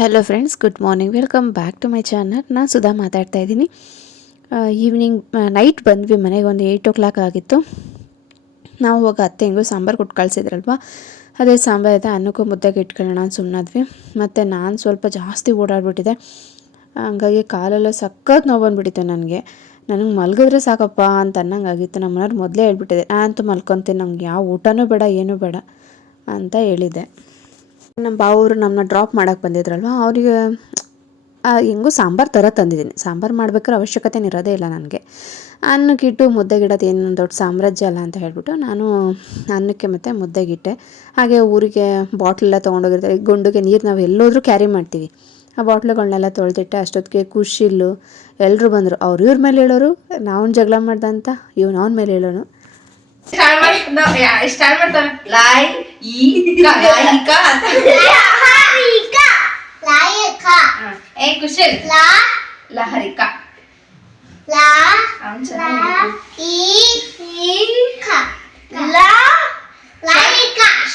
Hello friends good morning welcome back to my channel ನಾನು ಸುಧಾ ಮಾತಾಡ್ತಾ ಇದ್ದೀನಿ. ಈವ್ನಿಂಗ್ ನೈಟ್ ಬಂದ್ವಿ ಮನೆಗೆ ಒಂದು ಏಯ್ಟ್ ಓ ಕ್ಲಾಕ್ ಆಗಿತ್ತು. ನಾವು ಹೋಗಿ ಅತ್ತೆ ಹೆಂಗು ಸಾಂಬಾರು ಕೊಟ್ಟು ಕಳಿಸಿದ್ರಲ್ವ? ಅದೇ ಸಾಂಬಾರು ಇದೆ ಅನ್ನಕ್ಕೂ ಮುದ್ದೆಗೆ ಇಟ್ಕೊಳ್ಳೋಣ ಅಂತ ಸುಮ್ಮನಾದ್ವಿ ಮತ್ತು ನಾನು ಸ್ವಲ್ಪ ಜಾಸ್ತಿ ಓಡಾಡ್ಬಿಟ್ಟಿದೆ. ಹಂಗಾಗಿ ಕಾಲೆಲ್ಲ ಸಖತ್ ನೋವು ಬಂದುಬಿಟ್ಟಿತ್ತು ನನಗೆ. ನನಗೆ ಮಲಗಿದ್ರೆ ಸಾಕಪ್ಪ ಅಂತ ಅನ್ನಂಗಾಗಿತ್ತು. ನಮ್ಮ ಮನೆಯವ್ರು ಮೊದಲೇ ಹೇಳ್ಬಿಟ್ಟಿದೆ ನಾನಂತೂ ಮಲ್ಕೊತೀನಿ, ನಂಗೆ ಯಾವ ಊಟನೂ ಬೇಡ, ಏನೂ ಬೇಡ ಅಂತ ಹೇಳಿದ್ದೆ. ನಮ್ಮ ಬಾವರು ನಮ್ಮನ್ನ ಡ್ರಾಪ್ ಮಾಡೋಕೆ ಬಂದಿದ್ರಲ್ವ, ಅವರಿಗೆ ಹೆಂಗೂ ಸಾಂಬಾರು ಥರ ತಂದಿದ್ದೀನಿ. ಸಾಂಬಾರು ಮಾಡ್ಬೇಕಾದ್ರೆ ಅವಶ್ಯಕತೆ ಇರೋದೇ ಇಲ್ಲ ನನಗೆ. ಅನ್ನಕ್ಕಿಟ್ಟು ಮುದ್ದೆಗಿಡೋದು ಏನು ದೊಡ್ಡ ಸಾಮ್ರಾಜ್ಯ ಅಲ್ಲ ಅಂತ ಹೇಳ್ಬಿಟ್ಟು ನಾನು ಅನ್ನಕ್ಕೆ ಮತ್ತು ಮುದ್ದೆಗಿಟ್ಟೆ ಹಾಗೆ ಊರಿಗೆ ಬಾಟ್ಲೆಲ್ಲ ತೊಗೊಂಡೋಗಿರ್ತಾರೆ. ಗುಂಡುಗೆ ನೀರು ನಾವು ಎಲ್ಲೋದ್ರೂ ಕ್ಯಾರಿ ಮಾಡ್ತೀವಿ. ಆ ಬಾಟ್ಲುಗಳನ್ನೆಲ್ಲ ತೊಳೆದಿಟ್ಟೆ, ಅಷ್ಟೊತ್ತಿಗೆ ಖುಷಿಲ್ಲು ಎಲ್ಲರೂ ಬಂದರು. ಅವ್ರು ಇವ್ರ ಮೇಲೆ ಹೇಳೋರು ನಾವು ಜಗಳ ಮಾಡ್ದಂತ, ಇವ್ನು ಅವನ ಮೇಲೆ ಹೇಳೋನು. ಸ್ಟಾರ್ಟ್ ಮಾಡಿ ಸ್ಟಾರ್ಟ್ ಮಾಡ್ತಾನೆ ಲಾಯ್ ಈ ಲಾಯಿಕ ಅಂತ ಹ. ಏ ಕುಶಲ್ ಲಹರಿಕ ಅವ್ನ್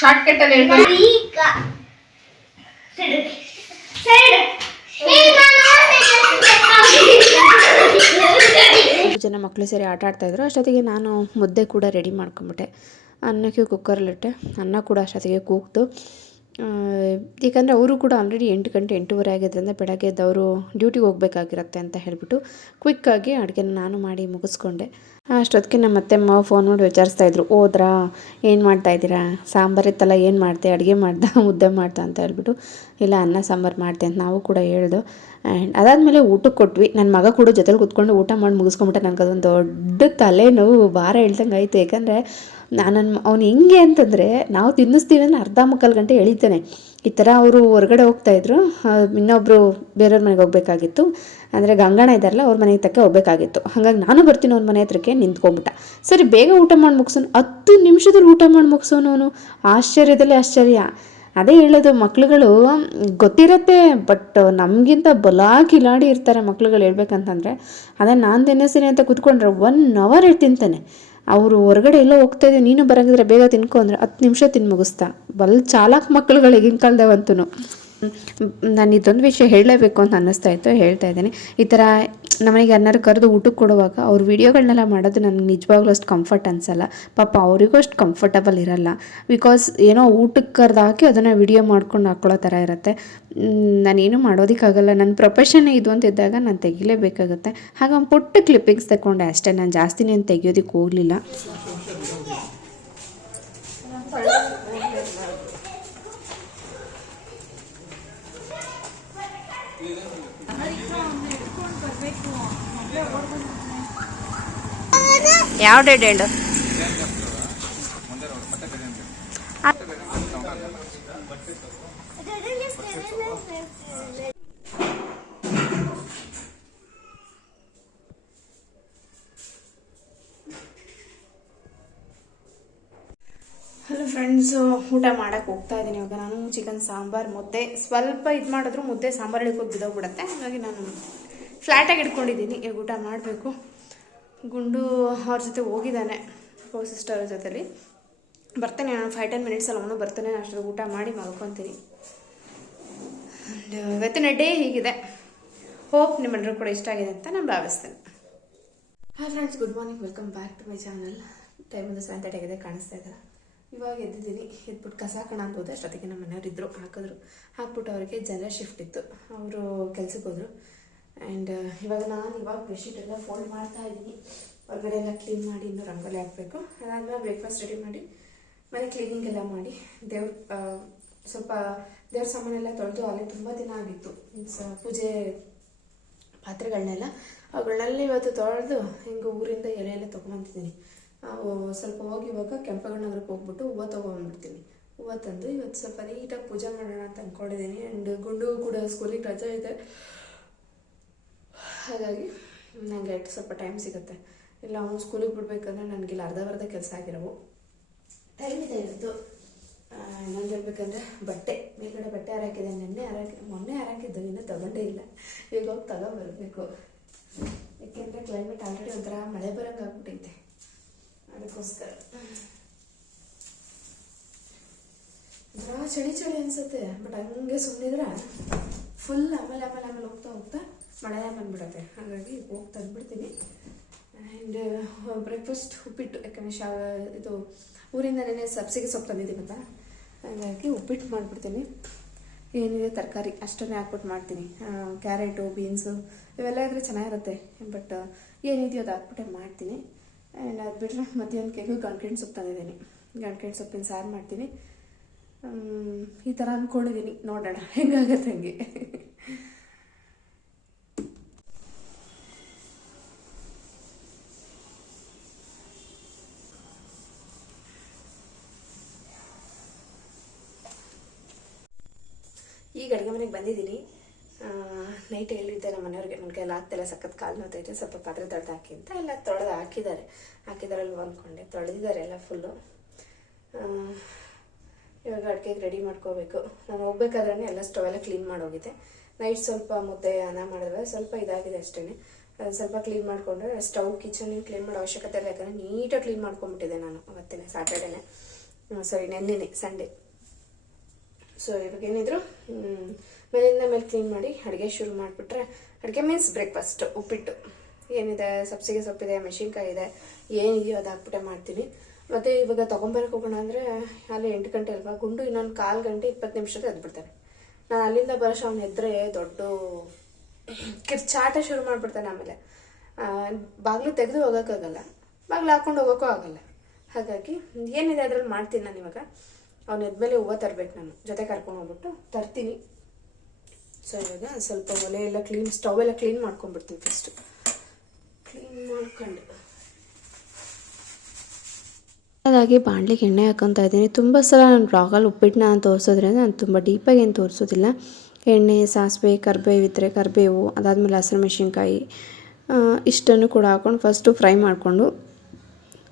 ಶಾರ್ಟ್ ಕಟ್ ಅಲ್ಲಿ ಹೇಳ್ಬೋದು ಮೂರು ಜನ ಮಕ್ಕಳು ಸೇರಿ ಆಟ ಆಡ್ತಾಯಿದ್ರು ಅಷ್ಟೊತ್ತಿಗೆ ನಾನು ಮುದ್ದೆ ಕೂಡ ರೆಡಿ ಮಾಡ್ಕೊಂಬಿಟ್ಟೆ. ಅನ್ನಕ್ಕೆ ಕುಕ್ಕರಲ್ಲಿಟ್ಟೆ ಅನ್ನ ಕೂಡ ಅಷ್ಟೊತ್ತಿಗೆ ಕೂಗ್ತು. ಏಕೆಂದರೆ ಅವರು ಕೂಡ ಆಲ್ರೆಡಿ ಎಂಟು ಗಂಟೆ, ಎಂಟೂವರೆ ಆಗಿದ್ದರಿಂದ ಬೆಳಗ್ಗೆ ಎದ್ದವರು ಡ್ಯೂಟಿಗೆ ಹೋಗ್ಬೇಕಾಗಿರತ್ತೆ ಅಂತ ಹೇಳಿಬಿಟ್ಟು ಕ್ವಿಕ್ಕಾಗಿ ಅಡುಗೆನ ನಾನು ಮಾಡಿ ಮುಗಿಸ್ಕೊಂಡೆ. ಅಷ್ಟೊತ್ತಿಗೆ ನಮ್ಮ ಅತ್ತೆ ಮಾವ ಫೋನ್ ಮಾಡಿ ವಿಚಾರಿಸ್ತಾ ಇದ್ರು. ಹೋದ್ರಾ? ಏನು ಮಾಡ್ತಾ ಇದ್ದೀರಾ? ಸಾಂಬಾರು ಇತ್ತಲ್ಲ, ಏನು ಮಾಡ್ತೆ? ಅಡುಗೆ ಮಾಡ್ದೆ ಮುದ್ದೆ ಮಾಡ್ತಾ ಅಂತ ಹೇಳ್ಬಿಟ್ಟು, ಇಲ್ಲ, ಅನ್ನ, ಸಾಂಬಾರು ಮಾಡ್ತೆ ಅಂತ ನಾವು ಕೂಡ ಹೇಳ್ದು. ಆ್ಯಂಡ್ ಅದಾದಮೇಲೆ ಊಟಕ್ಕೆ ಕೊಟ್ವಿ. ನನ್ನ ಮಗ ಕೂಡ ಜೊತೆಲಿ ಕೂತ್ಕೊಂಡು ಊಟ ಮಾಡಿ ಮುಗಿಸ್ಕೊಂಬಿಟ್ಟೆ ನನಗೆ ಅದೊಂದು ದೊಡ್ಡ ತಲೆನೋವು, ಭಾರ ಹೇಳ್ದಂಗೆ ಆಯಿತು ಯಾಕಂದರೆ ನಾನು ಅವ್ನು ಹೆಂಗೆ ಅಂತಂದರೆ ನಾವು ತಿನ್ನಿಸ್ತೀವಿ ಅಂದರೆ ಅರ್ಧ ಮುಕ್ಕಾಲು ಗಂಟೆ ಎಳಿತಾನೆ. ಈ ಥರ ಅವರು ಹೊರಗಡೆ ಹೋಗ್ತಾಯಿದ್ರು ಇನ್ನೊಬ್ಬರು ಬೇರೆಯವ್ರ ಮನೆಗೆ ಹೋಗಬೇಕಾಗಿತ್ತು. ಅಂದರೆ ಗಂಗಣ ಇದ್ದಾರಲ್ಲ, ಅವ್ರ ಮನೆಗೆ ತಕ್ಕ ಹೋಗಬೇಕಾಗಿತ್ತು. ಹಾಗಾಗಿ ನಾನು ಬರ್ತೀನಿ ಅವ್ರ ಮನೆ ಹತ್ರಕ್ಕೆ ನಿಂತ್ಕೊಂಬಿಟ್ಟ. ಸರಿ, ಬೇಗ ಊಟ ಮಾಡಿ ಮುಗಿಸೋನು. ಹತ್ತು ನಿಮಿಷದಲ್ಲಿ ಊಟ ಮಾಡಿ ಮುಗಿಸೋನು ಅವನು. ಆಶ್ಚರ್ಯದಲ್ಲಿ ಆಶ್ಚರ್ಯ. ಅದೇ ಹೇಳೋದು, ಮಕ್ಳುಗಳು ಗೊತ್ತಿರತ್ತೆ, ಬಟ್ ನಮಗಿಂತ ಬಲ ಕಿಲಾಡಿ ಇರ್ತಾರೆ ಮಕ್ಳುಗಳು ಹೇಳ್ಬೇಕಂತಂದರೆ. ಅದೇ ನಾನು ತಿನ್ನಿಸ್ತೀನಿ ಅಂತ ಕೂತ್ಕೊಂಡ್ರೆ ಒನ್ ಅವರ್ ತಿಂತಾನೆ. ಅವರು ಹೊರಗಡೆ ಎಲ್ಲೋ ಹೋಗ್ತಾ ಇದ್ದೀವಿ, ನೀನು ಬರಂಗಿದ್ರೆ ಬೇಗ ತಿನ್ಕೊ ಅಂದರೆ ಹತ್ತು ನಿಮಿಷ ತಿನ್ ಮುಗಿಸ್ತಾ. ಬಲ್ ಚಾಲಾಕ್ ಮಕ್ಳುಗಳು ಈಗಿನ ಕಾಲದವಂತೂ ನಾನು ಇದೊಂದು ವಿಷಯ ಹೇಳಲೇಬೇಕು ಅಂತ ಅನ್ನಿಸ್ತಾ ಇತ್ತು, ಹೇಳ್ತಾ ಇದ್ದೀನಿ. ಈ ಥರ ನಮಗೆ ಯಾರನ್ನಾರು ಕರೆದು ಊಟಕ್ಕೆ ಕೊಡುವಾಗ ಅವ್ರ ವೀಡಿಯೋಗಳನ್ನೆಲ್ಲ ಮಾಡೋದು ನನಗೆ ನಿಜವಾಗ್ಲೂ ಅಷ್ಟು ಕಂಫರ್ಟ್ ಅನಿಸಲ್ಲ. ಪಾಪ ಅವರಿಗೂ ಅಷ್ಟು ಕಂಫರ್ಟಬಲ್ ಇರಲ್ಲ. ಬಿಕಾಸ್ ಏನೋ ಊಟಕ್ಕೆ ಕರೆದು ಹಾಕಿ ಅದನ್ನು ವಿಡಿಯೋ ಮಾಡ್ಕೊಂಡು ಹಾಕ್ಕೊಳ್ಳೋ ಥರ ಇರುತ್ತೆ. ನಾನೇನು ಮಾಡೋದಕ್ಕಾಗಲ್ಲ. ನನ್ನ ಪ್ರೊಫೆಷನ್ನೇ ಇದು ಅಂತ ಇದ್ದಾಗ ನಾನು ತೆಗಿಲೇಬೇಕಾಗುತ್ತೆ. ಹಾಗೆ ಒಂದು ಪುಟ್ಟ ಕ್ಲಿಪ್ಪಿಂಗ್ಸ್ ತಗೊಂಡೆ ಅಷ್ಟೇ. ನಾನು ಜಾಸ್ತಿ ನೀನು ತೆಗಿಯೋದಕ್ಕೆ ಹೋಗಲಿಲ್ಲ. ಯಾವ ಡೇಟ್ ಹೇಳು ಹಲೋ ಫ್ರೆಂಡ್ಸು ಊಟ ಮಾಡಕ್ಕೆ ಹೋಗ್ತಾ ಇದ್ದೀನಿ. ಇವಾಗ ನಾನು ಚಿಕನ್ ಸಾಂಬಾರು, ಮುದ್ದೆ. ಸ್ವಲ್ಪ ಇದು ಮಾಡಿದ್ರು ಮುದ್ದೆ, ಸಾಂಬಾರು ಹಿಡ್ಕೊಂಡು ಬಿದ್ದೋಗ್ಬಿಡುತ್ತೆ ಹಾಗಾಗಿ ನಾನು ಫ್ಲ್ಯಾಟಾಗಿ ಇಟ್ಕೊಂಡಿದ್ದೀನಿ. ಈಗ ಊಟ ಮಾಡಬೇಕು. ಗುಂಡು ಅವ್ರ ಜೊತೆ ಹೋಗಿದ್ದಾನೆ ಫೋರ್ ಸಿಸ್ಟರ್ ಜೊತೆಲಿ. ಬರ್ತಾನೆ ನಾನು ಫೈವ್ ಟೆನ್ ಮಿನಿಟ್ಸಲ್ಲಿ ಅವನು ಬರ್ತಾನೆ ಅಷ್ಟು ಊಟ ಮಾಡಿ ಮಲ್ಕೊತೀನಿ. ಇವತ್ತಿನ ಡೇ ಹೀಗಿದೆ. ಹೋಪ್ ನಿಮ್ಮೆಲ್ಲರೂ ಕೂಡ ಇಷ್ಟ ಆಗಿದೆ ಅಂತ ನಾನು ಭಾವಿಸ್ತೇನೆ. Hi friends good morning welcome back to my channel time ಒಂದು ಸೆವೆನ್ ತರ್ಟಿ ಕಾಣಿಸ್ತಾ ಇದ್ದಾರೆ ಇವಾಗ ಎದ್ದಿದ್ದೀನಿ. ಎದ್ಬಿಟ್ಟು ಕಸ ಹಾಕೋಣ ಅಂತ ಹೋದೆ, ಅಷ್ಟೊತ್ತಿಗೆ ನಮ್ಮ ಮನೆಯವ್ರು ಇದ್ದರು ಹಾಕಿದ್ರು. ಹಾಕ್ಬಿಟ್ಟು ಅವರಿಗೆ ಜನರ ಶಿಫ್ಟ್ ಇತ್ತು. ಅವರು ಕೆಲ್ಸಕ್ಕೆ ಹೋದರು. ಆ್ಯಂಡ್ ಇವಾಗ ನಾನು ಇವಾಗ ಬೆಡ್ಶೀಟ್ ಎಲ್ಲ ಫೋಲ್ಡ್ ಮಾಡ್ತಾ ಇದ್ದೀನಿ. ಹೊರಗಡೆ ಎಲ್ಲ ಕ್ಲೀನ್ ಮಾಡಿ ಇನ್ನೂ ರಂಗೋಲಿ ಹಾಕಬೇಕು. ಅದಾದ್ಮೇಲೆ ಬ್ರೇಕ್ಫಾಸ್ಟ್ ರೆಡಿ ಮಾಡಿ, ಮನೆ ಕ್ಲೀನಿಂಗ್ ಎಲ್ಲ ಮಾಡಿ. ದೇವ್ರ ಸ್ವಲ್ಪ ದೇವ್ರ ಸಾಮಾನೆಲ್ಲ ತೊಳೆದು ಅಲ್ಲಿ ತುಂಬ ದಿನ ಆಗಿತ್ತು. ಮೀನ್ಸ್ ಪೂಜೆ ಪಾತ್ರೆಗಳನ್ನೆಲ್ಲ, ಅವುಗಳನ್ನೆಲ್ಲ ಇವತ್ತು ತೊಳೆದು ಹಿಂಗೆ ಊರಿಂದ ಎಲೆ ಎಲ್ಲ ತೊಗೊಂಬಂತಿದ್ದೀನಿ ಸ್ವಲ್ಪ ಹೋಗಿ ಇವಾಗ ಕೆಂಪಗಣ್ಣಗ್ರಕ್ಕೆ ಹೋಗ್ಬಿಟ್ಟು ಹೂವು ತೊಗೊಂಡ್ಬಿಡ್ತೀನಿ ಹೂವು ತಂದು ಇವತ್ತು ಸ್ವಲ್ಪ ನೀಟಾಗಿ ಪೂಜೆ ಮಾಡೋಣ ಅಂತ ಅಂದ್ಕೊಂಡಿದ್ದೀನಿ ಆ್ಯಂಡ್ ಗುಂಡು ಕೂಡ ಸ್ಕೂಲಿಗೆ ರಜೆ ಇದೆ. ಹಾಗಾಗಿ ನನಗೆ ಸ್ವಲ್ಪ ಟೈಮ್ ಸಿಗುತ್ತೆ. ಇಲ್ಲ, ಅವನು ಸ್ಕೂಲಿಗೆ ಬಿಡ್ಬೇಕಂದ್ರೆ ನನಗಿಲ್ಲ ಅರ್ಧವರ್ಧ ಕೆಲಸ ಆಗಿರೋವು. ಟೈಮ್ ಇದೆ ಇರೋದು ನಾನು ಹೇಳ್ಬೇಕಂದ್ರೆ ಬಟ್ಟೆ. ಮೇಲ್ಗಡೆ ಬಟ್ಟೆ ಹಾರಾಕಿದೆ. ನಿನ್ನೆ ಹಾರಾಕಿ, ಮೊನ್ನೆ ಹಾರಾಕಿದ್ದು. ಇನ್ನೂ ತಗೊಂಡೇ ಇಲ್ಲ. ಈಗ ಹೋಗಿ ಬರಬೇಕು ಯಾಕೆಂದರೆ ಕ್ಲೈಮೇಟ್ ಆಲ್ರೆಡಿ ಒಂಥರ ಮಳೆ ಬರೋಂಗೆ ಆಗ್ಬಿಟ್ಟೈತೆ ಅದಕ್ಕೋಸ್ಕರ. ಒಂಥರ ಚಳಿ ಚಳಿ ಅನಿಸುತ್ತೆ. ಬಟ್ ಹಂಗೆ ಸುಮ್ಮನಿದ್ರೆ ಫುಲ್ ಆಮೇಲೆ ಆಮೇಲೆ ಆಮೇಲೆ ಹೋಗ್ತಾ ಹೋಗ್ತಾ ಮಳೆನೇ ಬಂದ್ಬಿಡುತ್ತೆ. ಹಾಗಾಗಿ ಹೋಗಿ ತಂದ್ಬಿಡ್ತೀನಿ. ಆ್ಯಂಡ್ ಬ್ರೇಕ್ಫಾಸ್ಟ್ ಉಪ್ಪಿಟ್ಟು, ಯಾಕಂದರೆ ಶಾ ಇದು ಊರಿಂದ ನೆನೆ ಸಬ್ಸಿಗೆ ಸೊಪ್ಪು ಅಂತ ಹಾಗಾಗಿ ಉಪ್ಪಿಟ್ಟು ಮಾಡಿಬಿಡ್ತೀನಿ. ಏನಿದೆ ತರಕಾರಿ, ಅಷ್ಟನ್ನೇ ಹಾಕ್ಬಿಟ್ಟು ಮಾಡ್ತೀನಿ. ಕ್ಯಾರೆಟು, ಬೀನ್ಸು, ಇವೆಲ್ಲ ಇದ್ರೆ ಚೆನ್ನಾಗಿರುತ್ತೆ. ಬಟ್, ಏನಿದೆಯೋ ಅದು ಹಾಕ್ಬಿಟ್ಟೆ ಮಾಡ್ತೀನಿ. ಆ್ಯಂಡ್ ಅದು ಬಿಟ್ಟರೆ ಮಧ್ಯಾಹ್ನಕ್ಕೆ ಗಂಟೆಣ್ ಸೊಪ್ಪು ತಂದಿದ್ದೀನಿ. ಗಂಟೆಣ್ ಸೊಪ್ಪಿನ ಸಾರು ಮಾಡ್ತೀನಿ. ಈ ಥರ ಅಂದ್ಕೊಂಡಿದ್ದೀನಿ. ನೋಡೋಣ, ಹೆಂಗಾಗತ್ತೆ ಹಂಗೆ. ಈಗ ಅಡುಗೆ ಮನೆಗೆ ಬಂದಿದ್ದೀನಿ. ನೈಟ್ ಹೇಳಿದ್ದೆ ನಮ್ಮ ಮನೆಯವ್ರಿಗೆ ನನ್ನ ಕೈಯಲ್ಲಿ ಆಗ್ತಿಲ್ಲ ಸಖತ್ ಕಾಲು ನೋತೈತೆ ಸ್ವಲ್ಪ ಪಾತ್ರೆ ತೊಳೆದು ಹಾಕಿ ಅಂತ ಎಲ್ಲ ತೊಳೆದು ಹಾಕಿದ್ದಾರೆ. ಹಾಕಿದಾರಲ್ವ ಅಂದ್ಕೊಂಡೆ ತೊಳೆದಿದ್ದಾರೆ ಎಲ್ಲ ಫುಲ್ಲು ಇವಾಗ ಅಡುಗೆಗೆ ರೆಡಿ ಮಾಡ್ಕೋಬೇಕು. ನಾನು ಹೋಗ್ಬೇಕಾದ್ರೆ ಎಲ್ಲ ಸ್ಟವ್ ಎಲ್ಲ ಕ್ಲೀನ್ ಮಾಡೋಗಿದೆ. ನೈಟ್ ಸ್ವಲ್ಪ ಮುದ್ದೆ, ಅನ್ನ ಮಾಡಿದ್ರೆ ಸ್ವಲ್ಪ ಇದಾಗಿದೆ ಅಷ್ಟೇ ಅದು ಸ್ವಲ್ಪ ಕ್ಲೀನ್ ಮಾಡಿಕೊಂಡ್ರೆ ಸ್ಟವ್ ಕಿಚನ್ ಕ್ಲೀನ್ ಮಾಡೋ ಅವಶ್ಯಕತೆ ಇಲ್ಲ. ಯಾಕಂದರೆ ನೀಟಾಗಿ ಕ್ಲೀನ್ ಮಾಡ್ಕೊಂಬಿಟ್ಟಿದ್ದೆ ನಾನು ಅವತ್ತಿನ ಸ್ಯಾಟರ್ಡೇನೆ ಸಾರಿ ನೆನ್ನೆನೆ ಸಂಡೇ ಸೊ ಇವಾಗ ಏನಿದ್ರು ಮೇಲಿಂದ ಮೇಲೆ ಕ್ಲೀನ್ ಮಾಡಿ ಅಡುಗೆ ಶುರು ಮಾಡಿಬಿಟ್ರೆ, ಅಡುಗೆ ಮೀನ್ಸ್ ಬ್ರೇಕ್ಫಾಸ್ಟ್ ಉಪ್ಪಿಟ್ಟು. ಏನಿದೆ, ಸಬ್ಸಿಗೆ ಸೊಪ್ಪಿದೆ ಮೆಣಸಿನ್ಕಾಯಿ ಇದೆ ಏನಿದೆಯೋ ಅದು ಹಾಕ್ಬಿಟ್ಟೆ ಮಾಡ್ತೀನಿ. ಮತ್ತು ಇವಾಗ ತೊಗೊಂಬರಕ್ಕೆ ಹೋಗೋಣ ಅಂದರೆ, ಅಲ್ಲಿ ಎಂಟು ಗಂಟೆ ಅಲ್ವಾ? ಗುಂಡು ಇನ್ನೊಂದು ಕಾಲು ಗಂಟೆ ಇಪ್ಪತ್ತು ನಿಮಿಷದ ಎದ್ಬಿಡ್ತಾನೆ. ನಾನು ಅಲ್ಲಿಂದ ಬರೋಷ್ಟು ಅವ್ನು ಎದ್ರೆ ದೊಡ್ಡ ಕಿರ್ಚಾಟ ಶುರು ಮಾಡಿಬಿಡ್ತಾನೆ ಆಮೇಲೆ. ಬಾಗಿಲು ತೆಗೆದು ಹೋಗೋಕ್ಕಾಗಲ್ಲ. ಬಾಗಿಲು ಹಾಕ್ಕೊಂಡು ಹೋಗೋಕ್ಕೂ ಆಗಲ್ಲ. ಹಾಗಾಗಿ, ಏನಿದೆ ಅದ್ರಲ್ಲಿ ಮಾಡ್ತೀನಿ ನಾನು ಇವಾಗ. ಅವ್ನು ಎದ್ಮೇಲೆ ಹೂವು ತರಬೇಕು ನಾನು. ಜೊತೆ ಕರ್ಕೊಂಡು ಹೋಗ್ಬಿಟ್ಟು ತರ್ತೀನಿ. ಸೊ ಇವಾಗ ಸ್ವಲ್ಪ ಒಲೆ ಎಲ್ಲ ಕ್ಲೀನ್ ಸ್ಟವ್ ಎಲ್ಲ ಕ್ಲೀನ್ ಮಾಡ್ಕೊಂಡ್ಬಿಡ್ತೀನಿ ಫಸ್ಟು ಕ್ಲೀನ್ ಮಾಡ್ಕೊಂಡು. ಅದಾಗಿ ಬಾಣ್ಲಿಗೆ ಎಣ್ಣೆ ಹಾಕೊತಾ ಇದ್ದೀನಿ. ತುಂಬ ಸಲ ನಾನು ಬ್ಲಾಗಲ್ಲಿ ಉಪ್ಪಿಟ್ಟನ್ನ ತೋರಿಸೋದ್ರಿಂದ ನಾನು ತುಂಬ ಡೀಪಾಗಿ ಏನು ತೋರಿಸೋದಿಲ್ಲ. ಎಣ್ಣೆ, ಸಾಸಿವೆ ಕರಿಬೇವು ಇದ್ದರೆ ಕರಿಬೇವು ಅದಾದಮೇಲೆ ಹಸಿರು ಮೆಣಸಿನ್ಕಾಯಿ ಇಷ್ಟನ್ನು ಕೂಡ ಹಾಕ್ಕೊಂಡು ಫಸ್ಟು ಫ್ರೈ ಮಾಡಿಕೊಂಡು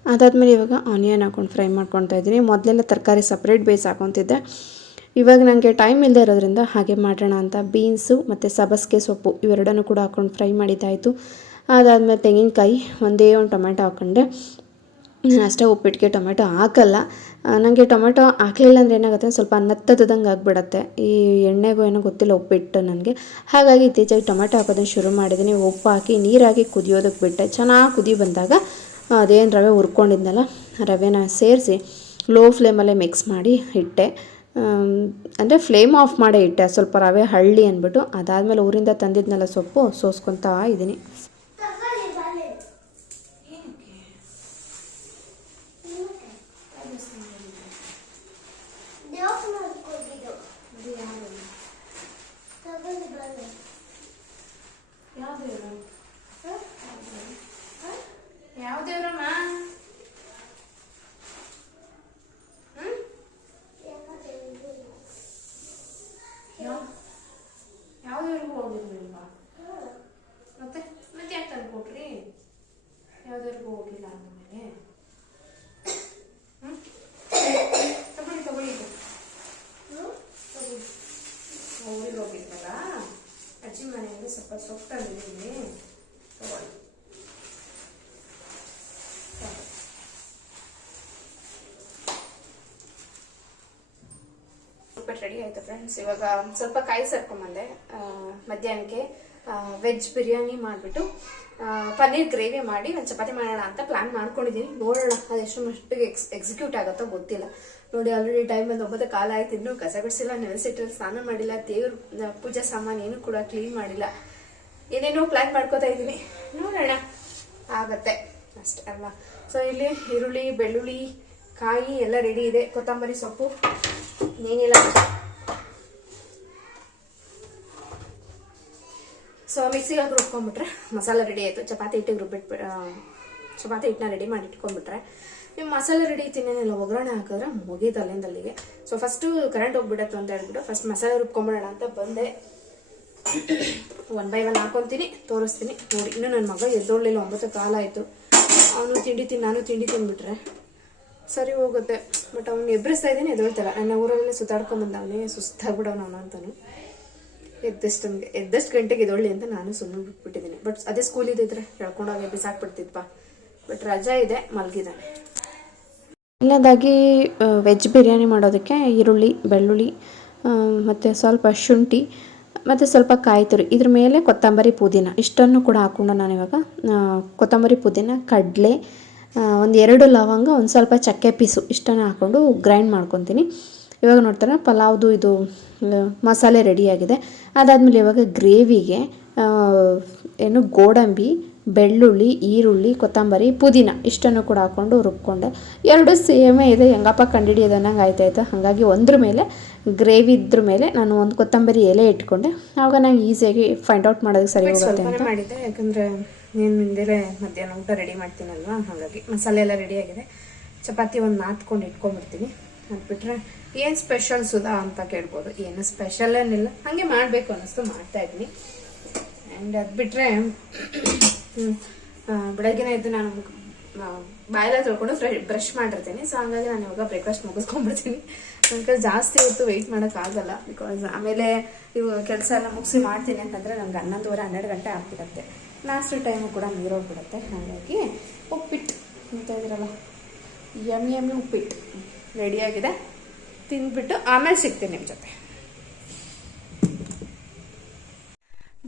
ಅದಾದಮೇಲೆ ಇವಾಗ ಆನಿಯನ್ ಹಾಕ್ಕೊಂಡು ಫ್ರೈ ಮಾಡ್ಕೊತಾ ಇದ್ದೀನಿ. ಮೊದಲೆಲ್ಲ ತರಕಾರಿ ಸಪ್ರೇಟ್ ಬೇಯಿಸಿ ಹಾಕೊತಿದ್ದೆ. ಇವಾಗ ನನಗೆ ಟೈಮ್ ಇಲ್ಲದೆ ಇರೋದ್ರಿಂದ ಹಾಗೆ ಮಾಡೋಣ ಅಂತ ಬೀನ್ಸು ಮತ್ತು ಸಬಸ್ಗೆ ಸೊಪ್ಪು ಇವೆರಡನ್ನೂ ಕೂಡ ಹಾಕ್ಕೊಂಡು ಫ್ರೈ ಮಾಡಿದ್ದಾಯಿತು ಅದಾದಮೇಲೆ ತೆಂಗಿನಕಾಯಿ ಒಂದೇ ಒಂದು ಟೊಮೆಟೊ ಹಾಕ್ಕೊಂಡೆ ನಾನು ಅಷ್ಟೇ ಉಪ್ಪಿಟ್ಟಿಗೆ ಟೊಮೆಟೊ ಹಾಕಲ್ಲ. ನನಗೆ ಟೊಮೆಟೊ ಹಾಕಲಿಲ್ಲ ಅಂದರೆ ಏನಾಗುತ್ತೆ? ಸ್ವಲ್ಪ ನತ್ತದಂಗೆ ಆಗಿಬಿಡತ್ತೆ. ಈ ಎಣ್ಣೆಗೂ ಏನೋ ಗೊತ್ತಿಲ್ಲ ಉಪ್ಪಿಟ್ಟು ನನಗೆ. ಹಾಗಾಗಿ ಇತ್ತೀಚೆಗೆ ಟೊಮೆಟೊ ಹಾಕೋದನ್ನು ಶುರು ಮಾಡಿದ್ದೀನಿ ಉಪ್ಪು ಹಾಕಿ ನೀರಾಗಿ ಕುದಿಯೋದಕ್ಕೆ ಬಿಟ್ಟೆ. ಚೆನ್ನಾಗಿ ಕುದಿ ಬಂದಾಗ ಅದೇನು ರವೆ ಹುರ್ಕೊಂಡಿದ್ನಲ್ಲ, ರವೆನ ಸೇರಿಸಿ ಲೋ ಫ್ಲೇಮಲ್ಲೇ ಮಿಕ್ಸ್ ಮಾಡಿ ಇಟ್ಟೆ. ಅಂದರೆ ಫ್ಲೇಮ್ ಆಫ್ ಮಾಡೇ ಇಟ್ಟೆ. ಸ್ವಲ್ಪ ರವೆ ಹಳ್ಳಿ ಅಂದ್ಬಿಟ್ಟು ಅದಾದಮೇಲೆ ಊರಿಂದ ತಂದಿದ್ನಲ್ಲ ಸೊಪ್ಪು ಸೋಸ್ಕೊತಾ ಇದ್ದೀನಿ ಯಾವ ದೇವ್ರಮ್ಮ ಯಾವ ದೇವ್ರಿಗೂ ಹೋಗಿರ್ಲಿಲ್ವಾ ಮತ್ತೆ ಮತ್ತೆ ಯಾಕೆ ತಂದು ಕೊಟ್ರಿ ಯಾವ್ದಾರಿಗೂ ಹೋಗಿಲ್ಲ ಅಂದಮೇಲೆ ಹ್ಞೂ ತಗೊಳ್ಳಿ ತಗೊಳ್ಳಿ ಇದು. ತಗೊಳ್ಳಿ ಊರಿಗೆ ಹೋಗಿದ್ನಲ್ಲ ಅಜ್ಜಿ ಮನೆಯಿಂದ ಸ್ವಲ್ಪ ಸೊಪ್ಪು ತಂದಿದ್ದೀನಿ ತಗೊಳ್ಳಿ ರೆಡಿ ಆಯ್ತು ಫ್ರೆಂಡ್ಸ್ ಇವಾಗ ಸ್ವಲ್ಪ ಕಾಯಿ ಸರ್ಕೊಂಬಂದೆ ಮಧ್ಯಾಹ್ನಕ್ಕೆ ವೆಜ್ ಬಿರಿಯಾನಿ ಮಾಡಿಬಿಟ್ಟು ಪನ್ನೀರ್ ಗ್ರೇವಿ ಮಾಡಿ ಒಂದು ಚಪಾತಿ ಮಾಡೋಣ ಅಂತ ಪ್ಲಾನ್ ಮಾಡ್ಕೊಂಡಿದ್ದೀನಿ ನೋಡೋಣ ಅದು ಎಷ್ಟು ಮಟ್ಟಿಗೆ ಎಕ್ಸ್ ಎಕ್ಸಿಕ್ಯೂಟ್ ಆಗುತ್ತೋ ಗೊತ್ತಿಲ್ಲ. ನೋಡಿ ಆಲ್ರೆಡಿ ಟೈಮ್ ಬಂದು ಒಂಬತ್ತು ಕಾಲ ಆಯ್ತು. ಇನ್ನೂ ಕಸ ಬಿಡಿಸಿಲ್ಲ ನೆನೆಸಿಟ್ಟಲ್ಲಿ ಸ್ನಾನ ಮಾಡಿಲ್ಲ, ದೇವ್ರ ಪೂಜಾ ಸಾಮಾನು ಏನು ಕೂಡ ಕ್ಲೀನ್ ಮಾಡಿಲ್ಲ. ಏನೇನೋ ಪ್ಲಾನ್ ಮಾಡ್ಕೋತಾ ಇದ್ದೀನಿ. ನೋಡೋಣ. ಆಗತ್ತೆ. ಅಷ್ಟೇ ಅಲ್ವಾ? ಸೊ ಇಲ್ಲಿ ಈರುಳ್ಳಿ, ಬೆಳ್ಳುಳ್ಳಿ, ಕಾಯಿ ಎಲ್ಲ ರೆಡಿ ಇದೆ. ಕೊತ್ತಂಬರಿ ಸೊಪ್ಪು. ಏನಿಲ್ಲ ಸೊ ಮಿಕ್ಸಿಗೆ ಹಾಕಿ ರುಬ್ಕೊಂಡ್ಬಿಟ್ರೆ ಮಸಾಲೆ ರೆಡಿ ಆಯಿತು. ಚಪಾತಿ ಹಿಟ್ಟಿಗೆ ರುಬ್ಬಿಟ್ಟು ಆ, ಚಪಾತಿ ಹಿಟ್ಟನ್ನ ರೆಡಿ ಮಾಡಿ ಇಟ್ಕೊಂಡ್ಬಿಟ್ರೆ ನೀವು ಮಸಾಲೆ ರೆಡಿ ತಿನ್ನೇನಿಲ್ಲ ಒಗ್ಗರಣೆ ಹಾಕಿದ್ರೆ ಮುಗೀತು ಅಲ್ಲಿಂದ ಅಲ್ಲಿಗೆ. ಸೊ ಫಸ್ಟು ಕರೆಂಟ್ ಹೋಗ್ಬಿಡತ್ತು ಅಂತ ಹೇಳ್ಬಿಟ್ಟು ಫಸ್ಟ್ ಮಸಾಲೆ ರುಬ್ಕೊಂಬಿಡೋಣ ಅಂತ ಬಂದೆ. ಒನ್ ಬೈ ಒನ್ ಹಾಕೊತೀನಿ ತೋರಿಸ್ತೀನಿ. ನೋಡಿ ಇನ್ನು ನನ್ನ ಮಗ ಎದ್ದೊಳ್ಳಿಲ್ಲ ಒಂಬತ್ತು ಕಾಲ ಆಯಿತು. ಅವನು ತಿಂಡಿ ತಿನ್ನು ನಾನು ತಿಂಡಿ ತಿಂದ್ಬಿಟ್ರೆ ಸರಿ ಹೋಗುತ್ತೆ. ಬಟ್ ಅವ್ನು ಎಬ್ಬರಿಸ್ತಾ ಇದ್ದೀನಿ ಎದ್ದೇಳ್ತಾಳೆ ನನ್ನ ಊರಲ್ಲೇ ಸುತ್ತಾಡ್ಕೊಂಡ್ ಬಂದವನೇ ಸುಸ್ತಾಗ್ಬಿಡವನು ಅವನು ಅಂತಾನು. ಎದ್ದಷ್ಟು ಎದ್ದಷ್ಟು ಗಂಟೆಗೆ ಎದ್ದೊಳ್ಳಿ ಅಂತ ನಾನು ಸುಮ್ಮನೆ ಬಿಟ್ಬಿಟ್ಟಿದ್ದೀನಿ. ಬಟ್ ಅದೇ ಸ್ಕೂಲ್ ಇದ್ದಿದ್ರೆ ಹೇಳ್ಕೊಂಡೋಗಿ ಬಿಸಾಕ್ಬಿಡ್ತಿದ್ಪ ಬಟ್ ರಜಾ ಇದೆ, ಮಲಗಿದ್ದಾನೆ. ಇನ್ನದಾಗಿ ವೆಜ್ ಬಿರಿಯಾನಿ ಮಾಡೋದಕ್ಕೆ ಈರುಳ್ಳಿ, ಬೆಳ್ಳುಳ್ಳಿ ಮತ್ತು ಸ್ವಲ್ಪ ಶುಂಠಿ, ಮತ್ತು ಸ್ವಲ್ಪ ಕಾಯಿ ತುರಿ, ಇದ್ರ ಮೇಲೆ ಕೊತ್ತಂಬರಿ ಪುದೀನ. ಇಷ್ಟನ್ನು ಕೂಡ ಹಾಕ್ಕೊಂಡು ನಾನು ಇವಾಗ ಕೊತ್ತಂಬರಿ ಪುದೀನ, ಕಡಲೆ ಒಂದು ಎರಡು ಲವಂಗ ಒಂದು ಸ್ವಲ್ಪ ಚಕ್ಕೆ ಪೀಸು ಇಷ್ಟನ್ನು ಹಾಕ್ಕೊಂಡು ಗ್ರೈಂಡ್ ಮಾಡ್ಕೊತೀನಿ. ಇವಾಗ ನೋಡ್ತಾರೆ ಪಲಾವ್ದು ಇದು ಮಸಾಲೆ ರೆಡಿಯಾಗಿದೆ ಅದಾದಮೇಲೆ ಇವಾಗ ಗ್ರೇವಿಗೆ ಏನು ಗೋಡಂಬಿ ಬೆಳ್ಳುಳ್ಳಿ ಈರುಳ್ಳಿ ಕೊತ್ತಂಬರಿ ಪುದೀನ ಇಷ್ಟನ್ನು ಕೂಡ ಹಾಕ್ಕೊಂಡು ರುಬ್ಕೊಂಡೆ. ಎರಡು ಸೇಮೇ ಇದೆ ಹೆಂಗಪ್ಪ ಕಂಡಿಡಿಯೋದನ್ನಂಗೆ ಆಯ್ತಾಯ್ತು ಹಾಗಾಗಿ ಒಂದ್ರ ಮೇಲೆ ಗ್ರೇವಿ ಇದ್ರ ಮೇಲೆ ನಾನು ಒಂದು ಕೊತ್ತಂಬರಿ ಎಲೆ ಇಟ್ಕೊಂಡೆ. ಆವಾಗ ನಂಗೆ ಈಸಿಯಾಗಿ ಫೈಂಡ್ ಔಟ್ ಮಾಡೋದಕ್ಕೆ ಸರಿ ಹೋಗುತ್ತೆ ಅಂತ. ಮಾಡಿದ್ದೆ ಯಾಕಂದರೆ ನೀನು ಮುಂದೆ ಮಧ್ಯಾಹ್ನ ಊಟ ರೆಡಿ ಮಾಡ್ತೀನಲ್ವಾ? ಹಾಗಾಗಿ ಮಸಾಲೆ ಎಲ್ಲ ರೆಡಿ ಆಗಿದೆ. ಚಪಾತಿ ಒಂದು ನಾದ್ಕೊಂಡು ಇಟ್ಕೊಂಡ್ಬಿಡ್ತೀನಿ. ಅದು ಬಿಟ್ಟರೆ ಏನು ಸ್ಪೆಷಲ್ ಸುಧಾ ಅಂತ ಕೇಳ್ಬೋದು. ಏನು ಸ್ಪೆಷಲ್ ಏನಿಲ್ಲ. ಹಾಗೆ ಮಾಡಬೇಕು ಅನ್ನಿಸ್ತು ಮಾಡ್ತಾಯಿದ್ದೀನಿ ಆ್ಯಂಡ್ ಅದು ಬಿಟ್ಟರೆ ಬೆಳಗ್ಗೆನೇ ಎದ್ದು ನಾನು ಬಾಯೆಲ್ಲ ತೊಳ್ಕೊಂಡು ಫ್ರೆ ಬ್ರಷ್ ಮಾಡಿರ್ತೀನಿ. ಸೊ ಹಂಗಾಗಿ ನಾನು ಇವಾಗ ಬ್ರೇಕ್ಫಾಸ್ಟ್ ಮುಗಿಸ್ಕೊಂಡ್ಬಿಡ್ತೀನಿ. ನನಗೆ ಜಾಸ್ತಿ ಹೊತ್ತು ವೆಯ್ಟ್ ಮಾಡೋಕ್ಕಾಗಲ್ಲ ಬಿಕಾಸ್ ಆಮೇಲೆ ಇವಾಗ ಕೆಲಸ ಎಲ್ಲ ಮುಗಿಸಿ ಮಾಡ್ತೀನಿ ಅಂತಂದರೆ ನನಗೆ ಹನ್ನೊಂದುವರೆ, ಹನ್ನೆರಡು ಗಂಟೆ ಆಗ್ತಿರುತ್ತೆ. ನಾಷ್ಟು ಟೈಮು ಕೂಡ ನೀರೋಗ್ಬಿಡುತ್ತೆ ಹಾಗಾಗಿ ಉಪ್ಪಿಟ್ಟು ಅಂತ ಇದ್ರಲ್ಲ ಯಮ್ಮಿ ಯಮ್ಮಿ ಉಪ್ಪಿಟ್ಟು ರೆಡಿಯಾಗಿದೆ ತಿಂದ್ಬಿಟ್ಟು ಆಮೇಲೆ ಸಿಗ್ತೀನಿ ನಿಮ್ಮ ಜೊತೆ.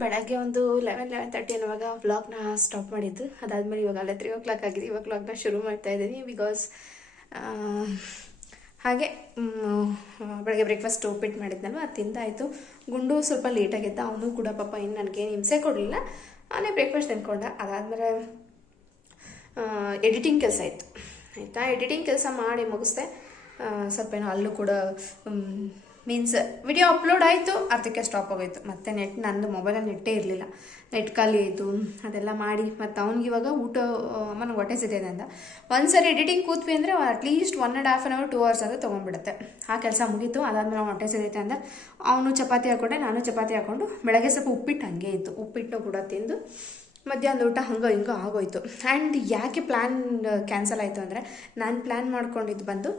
ಬೆಳಗ್ಗೆ ಒಂದು ಲೆವೆನ್ ಲೆವೆನ್ ತರ್ಟಿ ಅನ್ನುವಾಗ ವ್ಲಾಗ್ನ ಸ್ಟಾಪ್ ಮಾಡಿದ್ದು. ಅದಾದಮೇಲೆ ಇವಾಗ ಅಲ್ಲೇ ತ್ರೀ ಓ ಕ್ಲಾಕ್ ಆಗಿದೆ. ಇವಾಗ ವ್ಲಾಗ್ನ ಶುರು ಮಾಡ್ತಾ ಇದ್ದೀನಿ ಬಿಕಾಸ್ ಹಾಗೆ ಬೆಳಗ್ಗೆ ಬ್ರೇಕ್ಫಾಸ್ಟ್ ಉಪ್ಪಿಟ್ಟು ಮಾಡಿದ್ನಲ್ವ, ಅದು ತಿಂದಾಯಿತು. ಗುಂಡು ಸ್ವಲ್ಪ ಲೇಟಾಗಿತ್ತು ಅವನು ಕೂಡ ಪಾಪ ಇನ್ನು ನನಗೇನು ಹಿಂಸೆ ಕೊಡಲಿಲ್ಲ. ಅವನೇ ಬ್ರೇಕ್ಫಾಸ್ಟ್ ತಿನ್ಕೊಂಡೆ. ಅದಾದಮೇಲೆ ಎಡಿಟಿಂಗ್ ಕೆಲಸ ಇತ್ತು. ಆಯಿತಾ? ಎಡಿಟಿಂಗ್ ಕೆಲಸ ಮಾಡಿ ಮುಗಿಸ್ದೆ ಸ್ವಲ್ಪ ಏನೋ ಅಲ್ಲೂ ಕೂಡ ಮೀನ್ಸ್ ವಿಡಿಯೋ ಅಪ್ಲೋಡ್ ಆಯಿತು, ಅರ್ಧಕ್ಕೆ ಸ್ಟಾಪ್ ಆಗೋಯ್ತು. ಮತ್ತೆ ನೆಟ್ ನಂದು ಮೊಬೈಲಲ್ಲಿ ನೆಟ್ಟೇ ಇರಲಿಲ್ಲ. ನೆಟ್ ಖಾಲಿ ಆಯಿತು, ಅದೆಲ್ಲ ಮಾಡಿ. ಮತ್ತು ಅವ್ನಿಗೆ ಇವಾಗ ಊಟ ಅಮ್ಮನಿಗೆ ಹೊಟ್ಟೆ ಸಿದ್ದಿದೆ ಅಂತ ಒಂದ್ಸರಿ ಎಡಿಟಿಂಗ್ ಕೂತ್ವಿ ಅಂದರೆ at least one and half an hour two hours ಅದು ತೊಗೊಂಡ್ಬಿಡುತ್ತೆ. ಆ ಕೆಲಸ ಮುಗೀತು, ಅದಾದಮೇಲೆ ಹೊಟ್ಟೆ ಸಿದೈತೆ ಅಂದ. ಅವನು ಚಪಾತಿ ಹಾಕೊಂಡೆ, ನಾನು ಚಪಾತಿ ಹಾಕೊಂಡು ಬೆಳಗ್ಗೆ ಸ್ವಲ್ಪ ಉಪ್ಪಿಟ್ಟು ಹಂಗೆ ಇತ್ತು. ಉಪ್ಪಿಟ್ಟು ಕೂಡ ತಿಂದು ಮಧ್ಯಾಹ್ನದ ಊಟ ಹಂಗೆ ಹಿಂಗೆ ಆಗೋಯ್ತು. ಆ್ಯಂಡ್ ಯಾಕೆ ಪ್ಲ್ಯಾನ್ ಕ್ಯಾನ್ಸಲ್ ಆಯಿತು ಅಂದರೆ, ನಾನು ಪ್ಲ್ಯಾನ್ ಮಾಡ್ಕೊಂಡಿದ್ದು ಬಂದು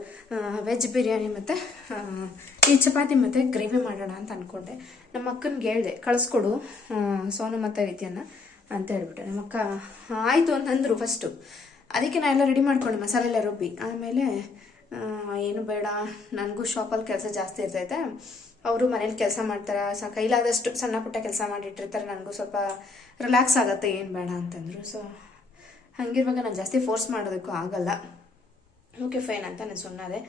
ವೆಜ್ ಬಿರಿಯಾನಿ ಮತ್ತು ಈ ಚಪಾತಿ ಮತ್ತು ಗ್ರೇವಿ ಮಾಡೋಣ ಅಂತ ಅಂದ್ಕೊಂಡೆ ನಮ್ಮ ಅಕ್ಕನಿಗೆ ಹೇಳಿದೆ, ಕಳಿಸ್ಕೊಡು ಸೋನು ಮತ್ತು ರೀತಿಯನ್ನು, ಅಂತ ಹೇಳ್ಬಿಟ್ಟು ನಮ್ಮ ಅಕ್ಕ, ಆಯಿತು ಅಂತಂದರು ಫಸ್ಟು ಅದಕ್ಕೆ ನಾನು ಎಲ್ಲ ರೆಡಿ ಮಾಡ್ಕೊಂಡೆ ಮಸಾಲೆ ಎಲ್ಲ ರುಬ್ಬಿ. ಆಮೇಲೆ ಏನು ಬೇಡ, ನನಗೂ ಶಾಪಲ್ಲಿ ಕೆಲಸ ಜಾಸ್ತಿ ಇರ್ತೈತೆ. ಅವರು ಮನೇಲಿ ಕೆಲಸ ಮಾಡ್ತಾರೆ, ಸ ಕೈಲಾದಷ್ಟು ಸಣ್ಣ ಪುಟ್ಟ ಕೆಲಸ ಮಾಡಿಟ್ಟಿರ್ತಾರೆ, ನನಗೂ ಸ್ವಲ್ಪ ರಿಲ್ಯಾಕ್ಸ್ ಆಗುತ್ತೆ, ಏನು ಬೇಡ ಅಂತಂದರು. ಸೊ ಹಂಗಿರುವಾಗ ನಾನು ಜಾಸ್ತಿ ಫೋರ್ಸ್ ಮಾಡೋದಕ್ಕೂ ಆಗಲ್ಲ. ಓಕೆ ಫೈನ್ ಅಂತ ನಾನು ಸುಮ್ಮನೆ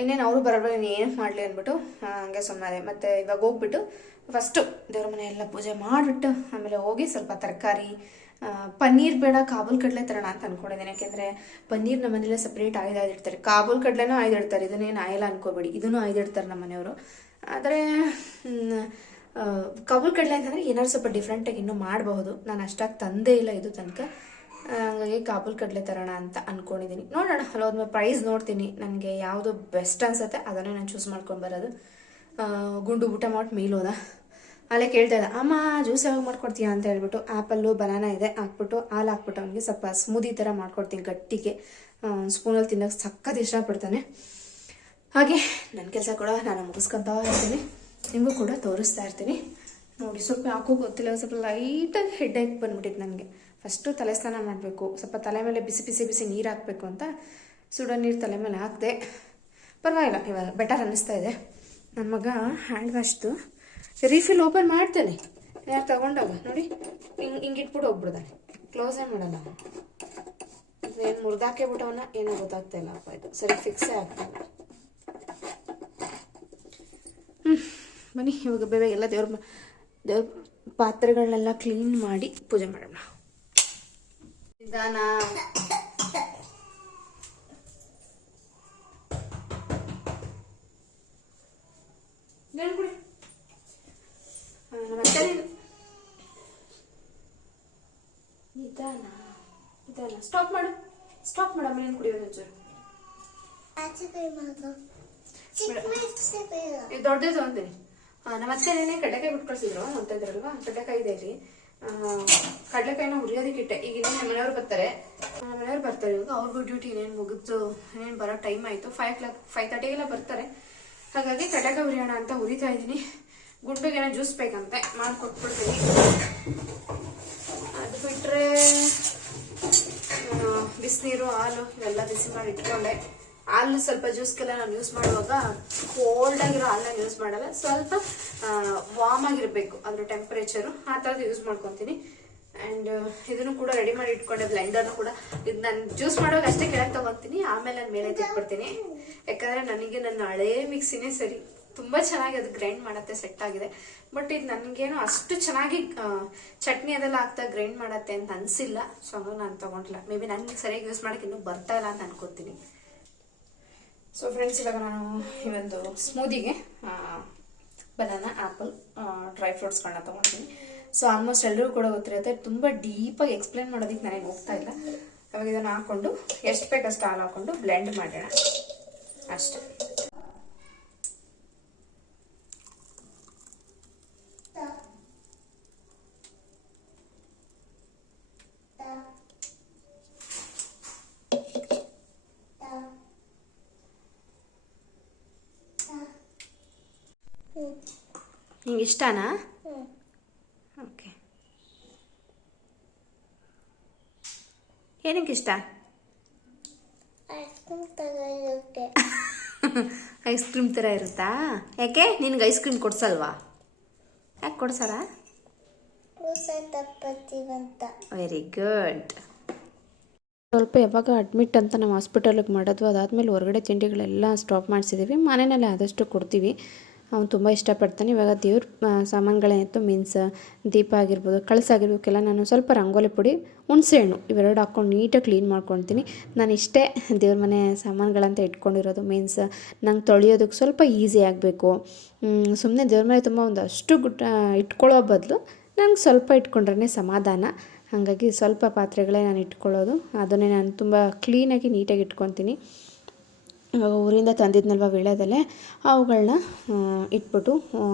ಇನ್ನೇನು ಅವರು ನೀನು ಏನಕ್ಕೆ ಮಾಡಲಿ ಅಂದ್ಬಿಟ್ಟು ಹಂಗೆ ಸುಮ್ಮನೆ ಮತ್ತು ಇವಾಗ ಹೋಗ್ಬಿಟ್ಟು ಫಸ್ಟು ದೇವ್ರ ಮನೆ ಎಲ್ಲ ಪೂಜೆ ಮಾಡಿಬಿಟ್ಟು, ಆಮೇಲೆ ಹೋಗಿ ಸ್ವಲ್ಪ ತರಕಾರಿ ಪನ್ನೀರ್ ಬೇಡ, ಕಾಬೂಲ್ ಕಡಲೆ ತರೋಣ ಅಂತ ಅನ್ಕೊಂಡಿದ್ದೀನಿ. ಯಾಕೆಂದರೆ ಪನ್ನೀರ್ ನಮ್ಮ ಮನೇಲಿ ಸಪ್ರೇಟ್ ಆಯ್ದು ಆಯ್ದಿಡ್ತಾರೆ. ಕಾಬೂಲ್ ಕಡಲೆನೂ ಆಯ್ದಿಡ್ತಾರೆ. ಇದನ್ನೇನು ಆಯಿಲ್ಲ ಅನ್ಕೋಬೇಡಿ. ಇದನ್ನು ಆಯ್ದಿಡ್ತಾರೆ ನಮ್ಮ ಮನೆಯವರು. ಆದರೆ ಕಾಬೂಲ್ ಕಡಲೆ ಅಂತಂದರೆ ಏನಾದ್ರು ಸ್ವಲ್ಪ ಡಿಫ್ರೆಂಟಾಗಿ ಇನ್ನೂ ಮಾಡಬಹುದು. ನಾನು ಅಷ್ಟಾಗಿ ತಂದೇ ಇಲ್ಲ ಇದು ತನಕ. ಹಂಗಾಗಿ ಕಾಬೂಲ್ ಕಡಲೆ ತರೋಣ ಅಂತ ಅನ್ಕೊಂಡಿದ್ದೀನಿ. ನೋಡೋಣ. ಅಲ್ಲೋದ್ಮೇಲೆ ಪ್ರೈಸ್ ನೋಡ್ತೀನಿ. ನನಗೆ ಯಾವುದು ಬೆಸ್ಟ್ ಅನ್ಸುತ್ತೆ ಅದನ್ನೇ ನಾನು ಚೂಸ್ ಮಾಡ್ಕೊಂಡು ಬರೋದು. ಗುಂಡು ಊಟ ಮಾಡಿ ಮೇಲೋದ ಅಲ್ಲೇ ಕೇಳ್ತಾ ಇಲ್ಲ ಅಮ್ಮ ಜ್ಯೂಸ್ ಯಾವಾಗ ಮಾಡ್ಕೊಡ್ತೀಯಾ? ಅಂತ ಹೇಳ್ಬಿಟ್ಟು ಆ್ಯಪಲ್ಲು ಬನಾನ ಇದೆ, ಹಾಕ್ಬಿಟ್ಟು ಹಾಲು ಹಾಕ್ಬಿಟ್ಟು ಅವನಿಗೆ ಸ್ವಲ್ಪ ಸ್ಮೂದಿ ಥರ ಮಾಡ್ಕೊಡ್ತೀನಿ, ಗಟ್ಟಿಗೆ. ಸ್ಪೂನಲ್ಲಿ ತಿನ್ನೋಕೆ ಸಖತ್ ಇಷ್ಟಪಡ್ತಾನೆ. ಹಾಗೆ ನನ್ನ ಕೆಲಸ ಕೂಡ, ನಾನು ಮುಗಿಸ್ಕೊತಾ ಇರ್ತೀನಿ. ನಿಮಗೂ ಕೂಡ ತೋರಿಸ್ತಾ ಇರ್ತೀನಿ. ನೋಡಿ, ಸ್ವಲ್ಪ ಯಾಕೋ ಗೊತ್ತಿಲ್ಲ ಸ್ವಲ್ಪ ಲೈಟಾಗಿ ಹೆಡ್ಏಕ್ ಬಂದ್ಬಿಟ್ಟಿತ್ತು ನನಗೆ. ಫಸ್ಟು ತಲೆ ಸ್ನಾನ ಮಾಡಬೇಕು, ಸ್ವಲ್ಪ ತಲೆ ಮೇಲೆ ಬಿಸಿ ಬಿಸಿ ಬಿಸಿ ನೀರು ಹಾಕಬೇಕು ಅಂತ ಸುಡೋ ನೀರು ತಲೆ ಮೇಲೆ ಹಾಕಿದೆ. ಪರವಾಗಿಲ್ಲ, ಇವಾಗ ಬೆಟರ್ ಅನ್ನಿಸ್ತಾ ಇದೆ. ನನ್ನ ಮಗ ಹ್ಯಾಂಡ್ ವಾಶ್ದು ರೀಫಿಲ್ ಓಪನ್ ಮಾಡ್ತೇನೆ. ಯಾರು ತಗೊಂಡವ? ನೋಡಿ, ಹಿಂಗೆ ಹಿಂಗೆ ಇಟ್ಬಿಟ್ಟು ಹೋಗ್ಬಿಡ್ದಾನೆ. ಕ್ಲೋಸೇ ಮಾಡಲ್ಲ ಏನು ಮುರಿದಾಕೆ ಬಿಟ್ಟವನ್ನ ಏನೋ ಗೊತ್ತಾಗ್ತಾ ಇಲ್ಲ ಇದು. ಸರಿ ಫಿಕ್ಸೇ ಆಗ್ತಾ ಹ್ಞೂ. ಬನ್ನಿ, ಇವಾಗ ಬೇಗ ಎಲ್ಲ ದೇವ್ರ ದೇವ್ರ ಪಾತ್ರೆಗಳನ್ನೆಲ್ಲ ಕ್ಲೀನ್ ಮಾಡಿ ಪೂಜೆ ಮಾಡೋಣ. ನಿಧಾನ. ನಿಧಾನ ನಿಧಾನ. ಸ್ಟಾಪ್ ಮಾಡು. ಸ್ಟಾಪ್ ಮಾಡಮ್ಮ ನೀನು ಕುಡಿಯೋದು ಒಂಚೂರು. ಇದು ದೊಡ್ಡದು ತೊಗೊಂತೀನಿ ನಮ್ಮ ಅತ್ತೆ ನೆನೆ ಕಡಲೆಕಾಯಿ ಬಿಟ್ಟು ಕಳ್ಸಿದ್ರು ಅಂತ ಇದ್ರಲ್ವಾ? ಕಡಲೆಕಾಯಿ ಇದೆ ಇಲ್ಲಿ. ಕಡಲೆಕಾಯಿನ ಹುರಿಯೋದಕ್ಕೆ ಇಟ್ಟೆ. ಈಗ ಇನ್ನೇನು ಮನೆಯವ್ರು ಬರ್ತಾರೆ. ಮನೆಯವ್ರು ಬರ್ತಾರೆ. ಇವಾಗ ಅವ್ರಿಗೂ ಡ್ಯೂಟಿ ಇನ್ನೇನು ಮುಗಿದು ಇನ್ನೇನು ಬರೋ ಟೈಮ್ ಆಯಿತು. ಫೈವ್ ಓ ಕ್ಲಾಕ್ ಫೈವ್ ತರ್ಟಿಗೆಲ್ಲ ಬರ್ತಾರೆ. ಹಾಗಾಗಿ ಕಡಲೆಕಾಯಿ ಹುರಿಯೋಣ ಅಂತ ಹುರಿತಾ ಇದ್ದೀನಿ. ಗುಂಡಿಗೇನೋ ಜ್ಯೂಸ್ ಬೇಕಂತೆ, ಮಾಡಿಕೊಟ್ಬಿಡ್ತೀನಿ. ಅದು ಬಿಟ್ಟರೆ ಬಿಸಿನೀರು, ಹಾಲು, ಇವೆಲ್ಲ ಬಿಸಿ ಮಾಡಿ ಇಟ್ಕೊಂಡೆ. ಹಾಲು ಸ್ವಲ್ಪ ಜ್ಯೂಸ್ಗೆಲ್ಲ ನಾನು ಯೂಸ್ ಮಾಡುವಾಗ ಕೋಲ್ಡ್ ಆಗಿರೋ ಹಾಲನ್ನ ಯೂಸ್ ಮಾಡಲ್ಲ, ಸ್ವಲ್ಪ ವಾರ್ಮ್ ಆಗಿರಬೇಕು ಅದ್ರ ಟೆಂಪರೇಚರು ಆ ಥರದ್ದು ಯೂಸ್ ಮಾಡ್ಕೊತೀನಿ. ಆ್ಯಂಡ್ ಇದನ್ನು ಕೂಡ ರೆಡಿ ಮಾಡಿ ಇಟ್ಕೊಂಡೆ ಬ್ಲೆಂಡರ್ನು ಕೂಡ. ಇದು ನಾನು ಜ್ಯೂಸ್ ಮಾಡುವಾಗ ಅಷ್ಟೇ ಕೆಳಗೆ ತಗೊತೀನಿ, ಆಮೇಲೆ ನಾನು ಮೇಲೆ ತಿಕ್ಬಿಡ್ತೀನಿ. ಯಾಕಂದರೆ ನನಗೆ ನನ್ನ ಹಳೇ ಮಿಕ್ಸಿನೇ ಸರಿ. ತುಂಬಾ ಚೆನ್ನಾಗಿ ಅದು ಗ್ರೈಂಡ್ ಮಾಡತ್ತೆ ಸೆಟ್ ಆಗಿದೆ. ಬಟ್ ಇದು ನನಗೇನು ಅಷ್ಟು ಚೆನ್ನಾಗಿ ಚಟ್ನಿ ಅದೆಲ್ಲ ಹಾಕ್ತಾ ಗ್ರೈಂಡ್ ಮಾಡತ್ತೆ ಅಂತ ಅನ್ಸಿಲ್ಲ. ಸೊ ಹಂಗಾಗಿ ನಾನು ತಗೊಂಡಿಲ್ಲ. ಮೇ ಬಿ ನನಗೆ ಸರಿಯಾಗಿ ಯೂಸ್ ಮಾಡಕ್ಕೆ ಇನ್ನೂ ಬರ್ತಾ ಇಲ್ಲ ಅಂತ ಅನ್ಕೋತೀನಿ. ಸೊ ಫ್ರೆಂಡ್ಸ್ ಇವಾಗ ನಾನು ಈ ಒಂದು ಸ್ಮೂದಿಗೆ ಬನಾನಾ ಆ್ಯಪಲ್ ಡ್ರೈ ಫ್ರೂಟ್ಸ್ಗಳನ್ನ ತೊಗೊಂಡಿದ್ದೀನಿ. ಸೊ ಆಲ್ಮೋಸ್ಟ್ ಎಲ್ಲರೂ ಕೂಡ ಗೊತ್ತಿರುತ್ತೆ. ತುಂಬ ಡೀಪಾಗಿ ಎಕ್ಸ್ಪ್ಲೇನ್ ಮಾಡೋದಕ್ಕೆ ನಾನೇನು ಹೋಗ್ತಾ ಇಲ್ಲ. ಅವಾಗ ಇದನ್ನು ಹಾಕೊಂಡು, ಎಷ್ಟು ಬೇಕಷ್ಟು ಹಾಲು ಹಾಕೊಂಡು ಬ್ಲೆಂಡ್ ಮಾಡೋಣ. ಅಷ್ಟೇ. ನಿಂಗೆ ಇಷ್ಟನಾ ಓಕೆ. ಏನಕ್ಕೆ ಇಷ್ಟ ಐಸ್ ಕ್ರೀಮ್ ಥರ ಇರುತ್ತಾ? ಯಾಕೆ? ನಿನಗೆ ಐಸ್ ಕ್ರೀಮ್ ಕೊಡ್ಸಲ್ವಾ? ಯಾಕೆ ಕೊಡ್ಸಲ್ಲ? ವೆರಿ ಗುಡ್ ಸ್ವಲ್ಪ ಯಾವಾಗ ಅಡ್ಮಿಟ್ ಅಂತ ನಾವು ಹಾಸ್ಪಿಟಲಿಗೆ ಮಾಡೋದು ಅದಾದಮೇಲೆ ಹೊರಗಡೆ ತಿಂಡಿಗಳೆಲ್ಲ ಸ್ಟಾಪ್ ಮಾಡಿಸಿದ್ದೀವಿ ಮನೆಯಲ್ಲೇ ಆದಷ್ಟು ಕೊಡ್ತೀವಿ. ಅವ್ನು ತುಂಬ ಇಷ್ಟಪಡ್ತಾನೆ. ಇವಾಗ ದೇವ್ರ ಸಾಮಾನುಗಳೇನಿತ್ತು ಮೀನ್ಸ್ ದೀಪ ಆಗಿರ್ಬೋದು, ಕಳಸ ಆಗಿರ್ಬೇಕೆಲ್ಲ ನಾನು ಸ್ವಲ್ಪ ರಂಗೋಲಿ ಪುಡಿ, ಹುಣಸೆಹಣ್ಣು ಇವೆರಡು ಹಾಕ್ಕೊಂಡು ನೀಟಾಗಿ ಕ್ಲೀನ್ ಮಾಡ್ಕೊತೀನಿ ನಾನು ಇಷ್ಟೇ ದೇವ್ರ ಮನೆ ಸಾಮಾನುಗಳಂತ ಇಟ್ಕೊಂಡಿರೋದು. ಮೀನ್ಸ್ ನಂಗೆ ತೊಳೆಯೋದಕ್ಕೆ ಸ್ವಲ್ಪ ಈಸಿ ಆಗಬೇಕು. ಸುಮ್ಮನೆ ದೇವ್ರ ಮನೆ ತುಂಬ ಒಂದಷ್ಟು ಗುಟ್ಟ ಇಟ್ಕೊಳ್ಳೋ ಬದಲು ನಂಗೆ ಸ್ವಲ್ಪ ಇಟ್ಕೊಂಡ್ರೇ ಸಮಾಧಾನ. ಹಾಗಾಗಿ ಸ್ವಲ್ಪ ಪಾತ್ರೆಗಳೇ ನಾನು ಇಟ್ಕೊಳ್ಳೋದು. ಅದನ್ನೇ ನಾನು ತುಂಬ ಕ್ಲೀನಾಗಿ ನೀಟಾಗಿ ಇಟ್ಕೊತೀನಿ ಊರಿಂದ ತಂದಿದ್ನಲ್ವ ವೀಳ್ಯದೆಲೆ ಅವುಗಳನ್ನ ಇಟ್ಬಿಟ್ಟು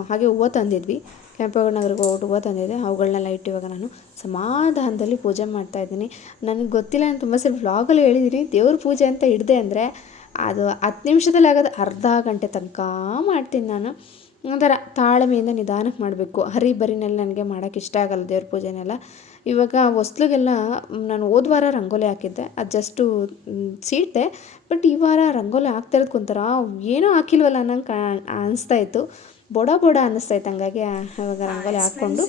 ಹಾಗೆ ಹೂವು ತಂದಿದ್ವಿ. ಕೆಂಪೇಗೌಡ ನಗರಕ್ಕೆ ಹೋಗ್ಬಿಟ್ಟು ಹೂವು ತಂದಿದ್ದೆ. ಅವುಗಳನ್ನೆಲ್ಲ ಇಟ್ಟು ಇವಾಗ ನಾನು ಸಮಾಧಾನದಲ್ಲಿ ಪೂಜೆ ಮಾಡ್ತಾಯಿದ್ದೀನಿ ನನಗೆ ಗೊತ್ತಿಲ್ಲ, ನಾನು ತುಂಬ ಸರಿ ವ್ಲಾಗಲ್ಲಿ ಹೇಳಿದ್ದೀನಿ. ದೇವ್ರ ಪೂಜೆ ಅಂತ ಇಡದೆ ಅಂದರೆ ಅದು ಹತ್ತು ನಿಮಿಷದಲ್ಲಿ ಆಗೋದು, ಅರ್ಧ ಗಂಟೆ ತನಕ ಮಾಡ್ತೀನಿ ನಾನು. ಒಂಥರ ತಾಳ್ಮೆಯಿಂದ ನಿಧಾನಕ್ಕೆ ಮಾಡಬೇಕು. ಹರಿಬರಿನಲ್ಲಿ ನನಗೆ ಮಾಡೋಕ್ಕೆ ಇಷ್ಟ ಆಗಲ್ಲ ದೇವ್ರ ಪೂಜೆನೆಲ್ಲ. ಇವಾಗ ಹೊಸ್ಲಿಗೆಲ್ಲ ನಾನು ಹೋದ ವಾರ ರಂಗೋಲಿ ಹಾಕಿದ್ದೆ. ಅದು ಜಸ್ಟು ಸೀಟೆ ಬಟ್ ಈ ವಾರ ರಂಗೋಲಿ ಹಾಕ್ತಾ ಇರೋದಕ್ಕೆ ಒಂಥರ ಏನೂ ಹಾಕಿಲ್ವಲ್ಲ ಅನ್ನಂಗೆ ಕಾ ಅನಿಸ್ತಾ ಇತ್ತು. ಬೊಡ ಬೊಡ ಅನ್ನಿಸ್ತಾ ಇತ್ತು ಹಂಗಾಗಿ ಇವಾಗ ರಂಗೋಲಿ ಹಾಕ್ಕೊಂಡು